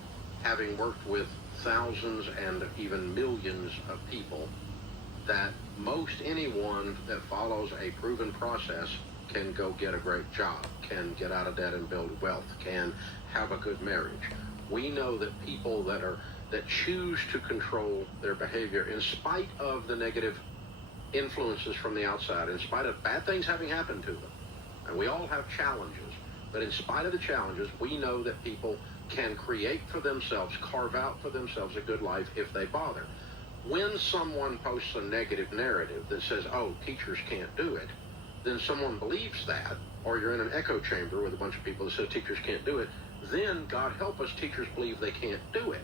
having worked with thousands and even millions of people that most anyone that follows a proven process can go get a great job, can get out of debt and build wealth, can have a good marriage. We know that people that choose to control their behavior in spite of the negative influences from the outside, in spite of bad things having happened to them, and we all have challenges, but in spite of the challenges, we know that people can create for themselves, carve out for themselves a good life if they bother. When someone posts a negative narrative that says, oh, teachers can't do it, then someone believes that, or you're in an echo chamber with a bunch of people that say teachers can't do it, then, God help us, teachers believe they can't do it.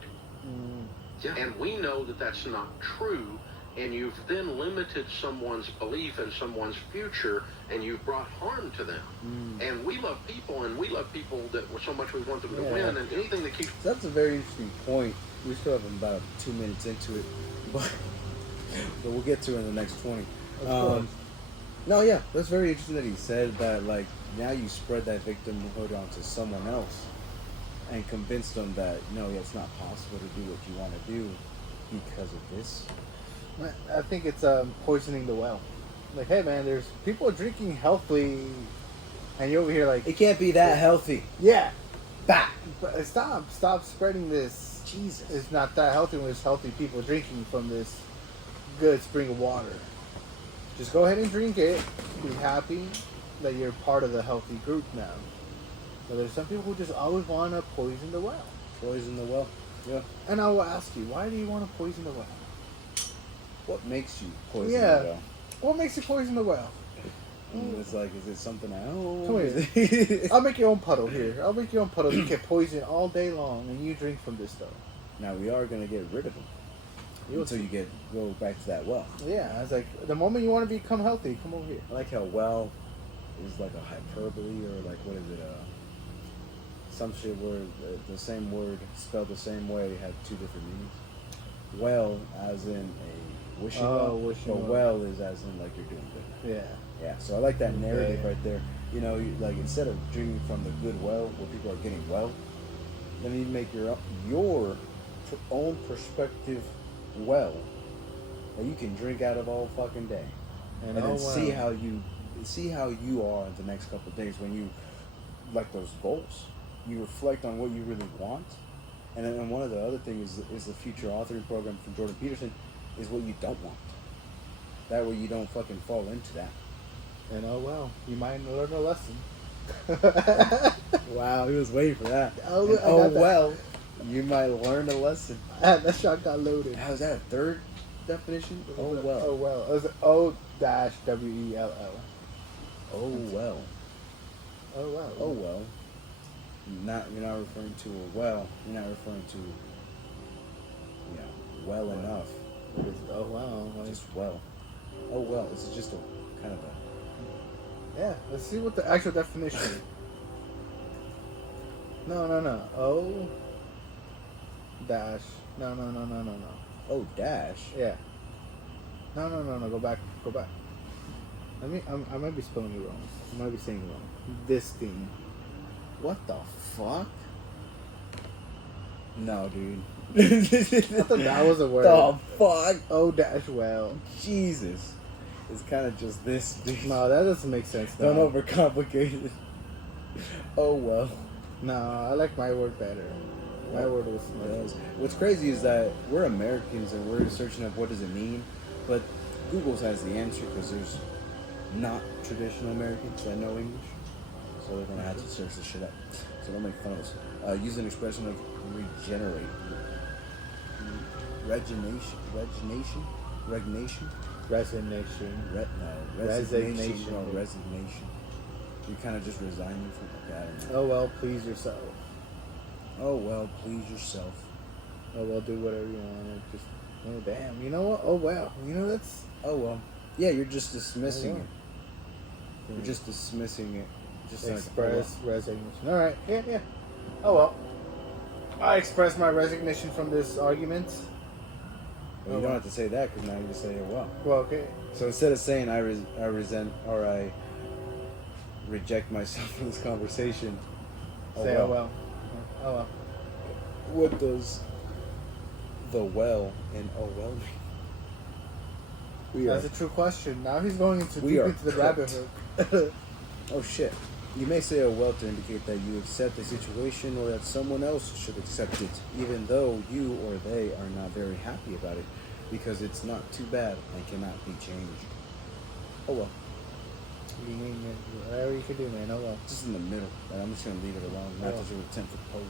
Yeah. And we know that that's not true, and you've then limited someone's belief in someone's future, and you've brought harm to them. And we love people, that so much we want them to win, and anything that keeps... That's a very interesting point. We still have about 2 minutes into it, but we'll get to it in the next 20. No, yeah, that's very interesting that he said that, like, now you spread that victimhood onto someone else and convince them that, no, it's not possible to do what you want to do because of this. I think it's poisoning the well. Like, hey man, there's people drinking healthily, and you're over here like, It can't be that healthy. yeah, Bah! but stop spreading this. Jesus. It's not that healthy when there's healthy people drinking from this good spring of water. Just go ahead and drink it. Be happy that you're part of the healthy group now. But there's some people who just always want to poison the well. Poison the well. Yeah. And I will ask you, why do you want to poison the well? What makes you poison Yeah. the well? What makes you poison the well? It's like, is it something I own? Come here. I'll make your own puddle here. I'll make your own puddle. You can poison all day long, and you drink from this stuff. Now we are gonna get rid of them until you go back to that well. Yeah, I was like, the moment you want to become healthy, come over here. I like how well is like a hyperbole, or like, what is it? some shit where the same word spelled the same way had two different meanings. Well, as in a wishing well, wishing but well. well is as in like you're doing good. Yeah. Yeah, so I like that narrative Yeah. right there. You know, like instead of drinking from the good well where people are getting well, then you make your own perspective well that you can drink out of all fucking day, and then see how you are in the next couple of days when you like those goals. You reflect on what you really want, and then one of the other things is the future authoring program from Jordan Peterson is what you don't want. That way you don't fucking fall into that. And you might learn a lesson. Wow, he was waiting for that. That. You might learn a lesson. That shot got loaded. How is that a third definition? Oh well. Oh well. It was O-W-E-L-L. Oh well. Oh well. Oh well. You're not referring to a well. You're not referring to well enough. What is it? Oh well. Just well. Oh well. This is just a kind of a. Yeah. Let's see what the actual definition is. No. O dash. No. Oh dash. Yeah. No. Go back. I might be spelling it wrong. I might be saying it wrong. This thing. What the fuck? No, dude. I thought that was a word. The fuck? O dash well. Jesus. It's kind of just this, dude. No, that doesn't make sense. Don't overcomplicate it. Oh well. No, I like my word better. My word was. What's crazy is that we're Americans and we're searching up what does it mean, but Google has the answer because there's not traditional Americans that know English, so they're gonna have to search this shit up. So don't make fun of us. Use an expression of regenerate, resignation. You're kind of just resigning from I don't know. Oh well, please yourself. Oh well, please yourself. Oh well, do whatever you want. Just damn. You know what? Oh well. You know that's. Oh well. Yeah, you're just dismissing it. You're just dismissing it. Just express resignation. All right. Yeah. Oh well. I express my resignation from this argument. Well, you don't have to say that because now you just say it well. Well, okay. So instead of saying I resent or I reject myself from this conversation, say oh well. Oh well. What does the well in oh well mean? That's a true question. Now he's going into deep into the rabbit hole. Oh shit. You may say oh well to indicate that you accept the situation or that someone else should accept it, even though you or they are not very happy about it, because it's not too bad and cannot be changed. Oh well. You mean whatever you can do, man. Oh well. Just in the middle. I'm just gonna leave it alone. Not to do a 10-foot pole.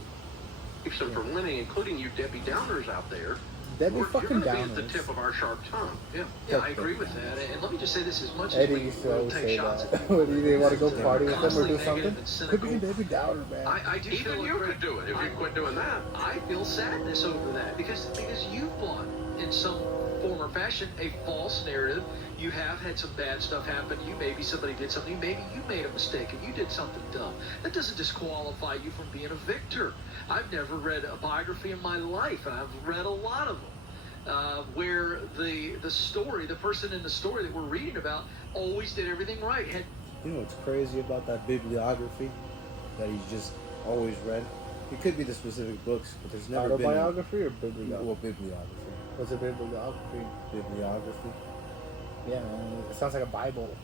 So for many, including you Debbie Downers out there, Debbie fucking you're going to Downers. be at the tip of our sharp tongue. Yeah, I agree with that. And let me just say this: as much Eddie as we used to will always take say shots that. at people, When they want to go party with them or constantly do something, negative and could be cynical, Debbie Downer, man. I do feel Even like you could do it if you quit doing that. I feel sadness over that because you've bought in some form or fashion a false narrative. You have had some bad stuff happen. Maybe somebody did something. Maybe you made a mistake and you did something dumb. That doesn't disqualify you from being a victor. I've never read a biography in my life, and I've read a lot of them, where the story, the person in the story that we're reading about, always did everything right. You know what's crazy about that bibliography that he's just always read? It could be the specific books, but there's never been autobiography or bibliography. Well, bibliography. What's a bibliography? Bibliography. Yeah, man, it sounds like a Bible,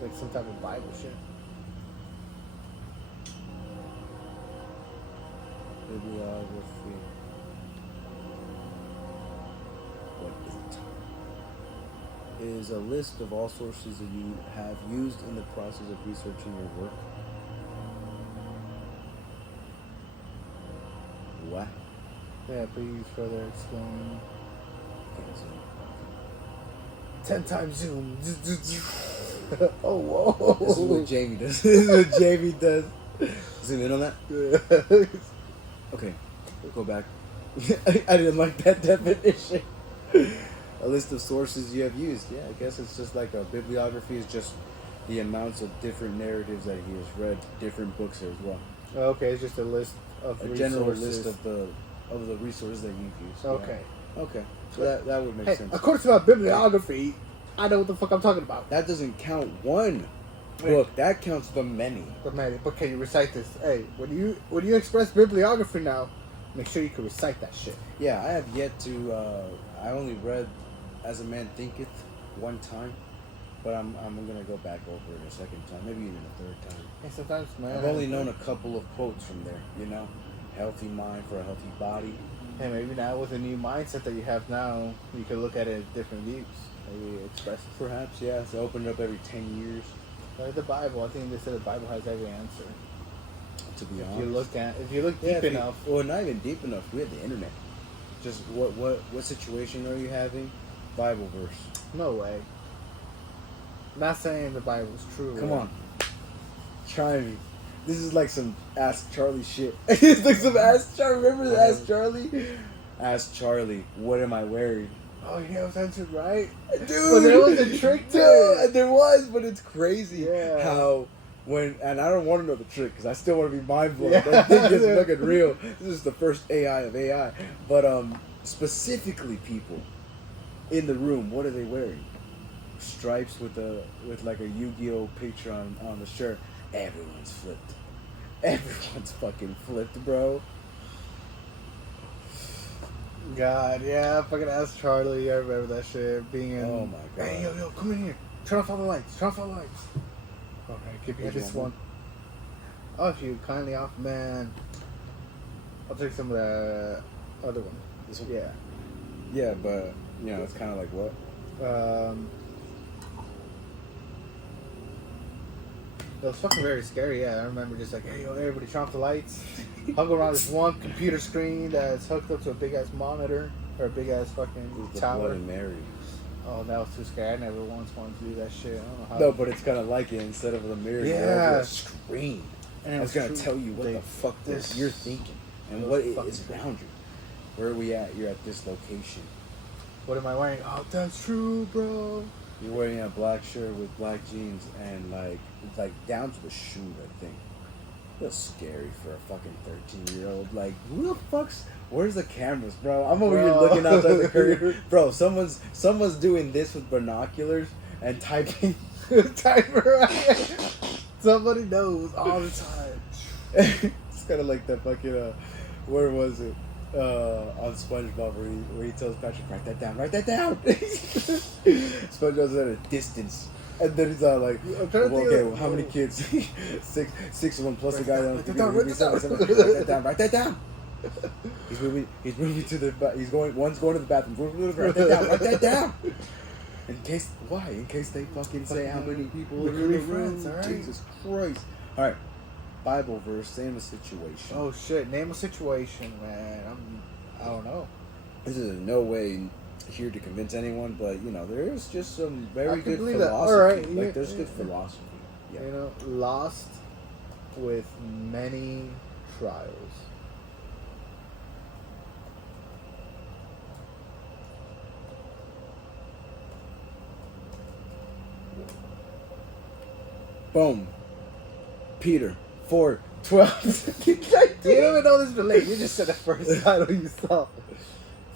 like some type of Bible shit. Bibliography. What is it? Is a list of all sources that you have used in the process of researching your work. What? Yeah, please further explain. Can't see. 10 times zoom. Oh, whoa. This is what Jamie does. This is what Jamie does. Zoom in on that? Okay, we'll go back. I didn't like that definition. A list of sources you have used. Yeah, I guess it's just like a bibliography is just the amounts of different narratives that he has read, different books as well. Okay, it's just a list of A resources. general list of the resources that you use. Yeah. Okay. Okay. So that would make Hey, sense. according to my bibliography, I know what the fuck I'm talking about. That doesn't count one book. That counts the many. But can you recite this? Hey, when you express bibliography now, make sure you can recite that shit. Yeah, I have yet to. I only read "As a Man Thinketh" one time, but I'm gonna go back over it a second time, maybe even a third time. Hey, sometimes, man. I've only known a couple of quotes from there. You know, healthy mind for a healthy body. Hey, maybe now with the new mindset that you have now, you can look at it at different views. Maybe express it. Perhaps, yeah. So open it up every 10 years. Like the Bible, I think they said the Bible has every answer. To be If honest, you look deep enough. Well, not even deep enough. We have the internet. Just what situation are you having? Bible verse. No way. Not saying the Bible's true. Come on, try me. This is like some Ask Charlie shit. It's like some Ask Charlie. Remember the Ask Charlie? Ask Charlie, what am I wearing? Oh, yeah, it was answered right. Dude, But there was a trick to it. There was, but it's crazy Yeah. how and I don't want to know the trick because I still want to be mindful. Yeah. That thing is fucking real. This is the first AI of AI. But specifically, people in the room, what are they wearing? Stripes with like a Yu-Gi-Oh picture on the shirt. Everyone's flipped. Everyone's fucking flipped, bro. God, yeah, fucking ask Charlie. I remember that shit being in. Oh my god. Hey, yo, come in here. Turn off all the lights. Turn off all the lights. Okay, give me Which this one? one. Oh, if you kindly off, man. I'll take some of the other one. This one? Yeah. Yeah, but it's kind of like what? It was fucking very scary. Yeah, I remember just like, hey, yo, everybody, turn off the lights. Hug around this one computer screen that's hooked up to a big ass monitor or a big ass fucking The tower. Bloody Mary. Oh, that was too scary. I never once wanted to do that shit. I don't know how. No, but it's kind of like it. Instead of the mirror, you're Yeah. over a screen. And it It's was gonna true. tell you what They- the fuck this- you're thinking and it what was is fucking around you. Where are we at? You're at this location. What am I wearing? Oh, that's true, bro. You're wearing a black shirt with black jeans and like down to the shoe. I think. Feels scary for a fucking 13-year-old. Like, who the fuck's? Where's the cameras, bro? I'm over here Bro. looking outside the curtain, bro. Someone's doing this with binoculars and typing. Timer. Somebody knows all the time. It's kind of like that fucking where was it on SpongeBob where he tells Patrick, write that down. SpongeBob's at a distance, and then he's all like, I'm trying to think okay, of- well, how many kids? six of them plus the guy that Write that down, write that write that down. He's moving to the one's going to the bathroom. Write that down. In case they fucking say how many people We are can in be the room. friends, alright? Jesus Christ. Alright. Bible verse, same situation. Oh shit! Name a situation, man. I don't know. This is in no way here to convince anyone, but there's just some very I can good believe that. philosophy. Alright, Like yeah, there's yeah. good philosophy. Yeah. You know, lost with many trials. Boom. Peter 4:12. You don't even know this relate. You just said the first title you saw.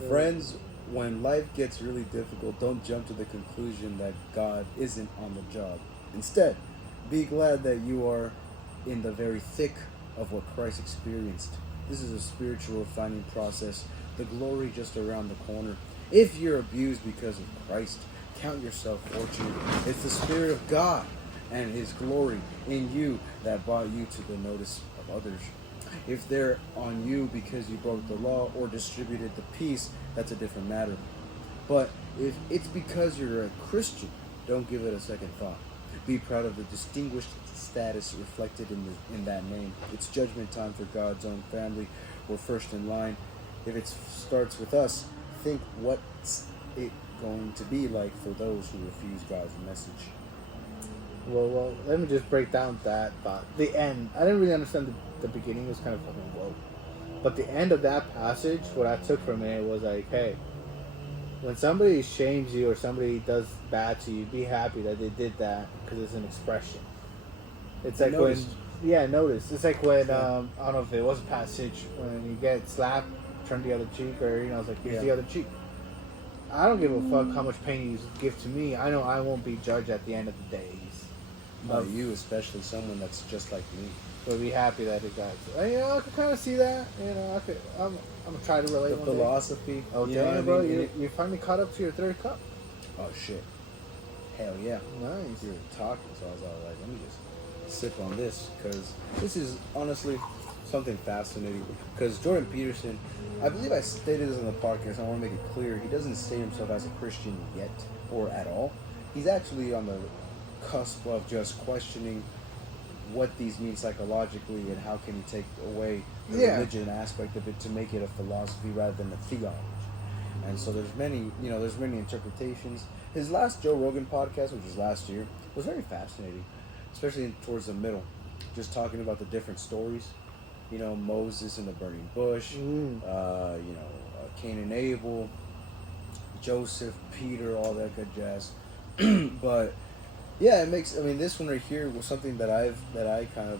Friends, when life gets really difficult, don't jump to the conclusion that God isn't on the job. Instead, be glad that you are in the very thick of what Christ experienced. This is a spiritual refining process, the glory just around the corner. If you're abused because of Christ, count yourself fortunate. It's the Spirit of God and His glory in you that brought you to the notice of others. If they're on you because you broke the law or distributed the peace, that's a different matter. But if it's because you're a Christian, don't give it a second thought. Be proud of the distinguished status reflected in that name. It's judgment time for God's own family. We're first in line. If it starts with us, think what's it going to be like for those who refuse God's message. Well, let me just break down that thought. The end. I didn't really understand the beginning. It was kind of fucking whoa. But the end of that passage, what I took from it was like, hey, when somebody shames you or somebody does bad to you, be happy that they did that because it's an expression. It's like Yeah, notice. It's like when I don't know if it was a passage when you get slapped, turn the other cheek, or it's like here's the other cheek. I don't give a fuck how much pain you give to me. I know I won't be judged at the end of the days. By you, especially someone that's just like me. But be happy that it got. I could kind of see that. I'm gonna try to relate. The one philosophy. Day. Oh you know damn, bro! what I mean? You finally caught up to your third cup. Oh shit! Hell yeah! Nice. You were talking, so I was all like, let me just sip on this because this is honestly something fascinating. Because Jordan Peterson, I believe I stated this on the podcast. I want to make it clear he doesn't state himself as a Christian yet or at all. He's actually on the cusp of just questioning what these mean psychologically and how can you take away the religion aspect of it to make it a philosophy rather than a theology. And so there's many interpretations. His last Joe Rogan podcast, which was last year, was very fascinating, especially towards the middle, just talking about the different stories. Moses in the burning bush, Cain and Abel, Joseph, Peter, all that good jazz. But yeah, this one right here was something that I kind of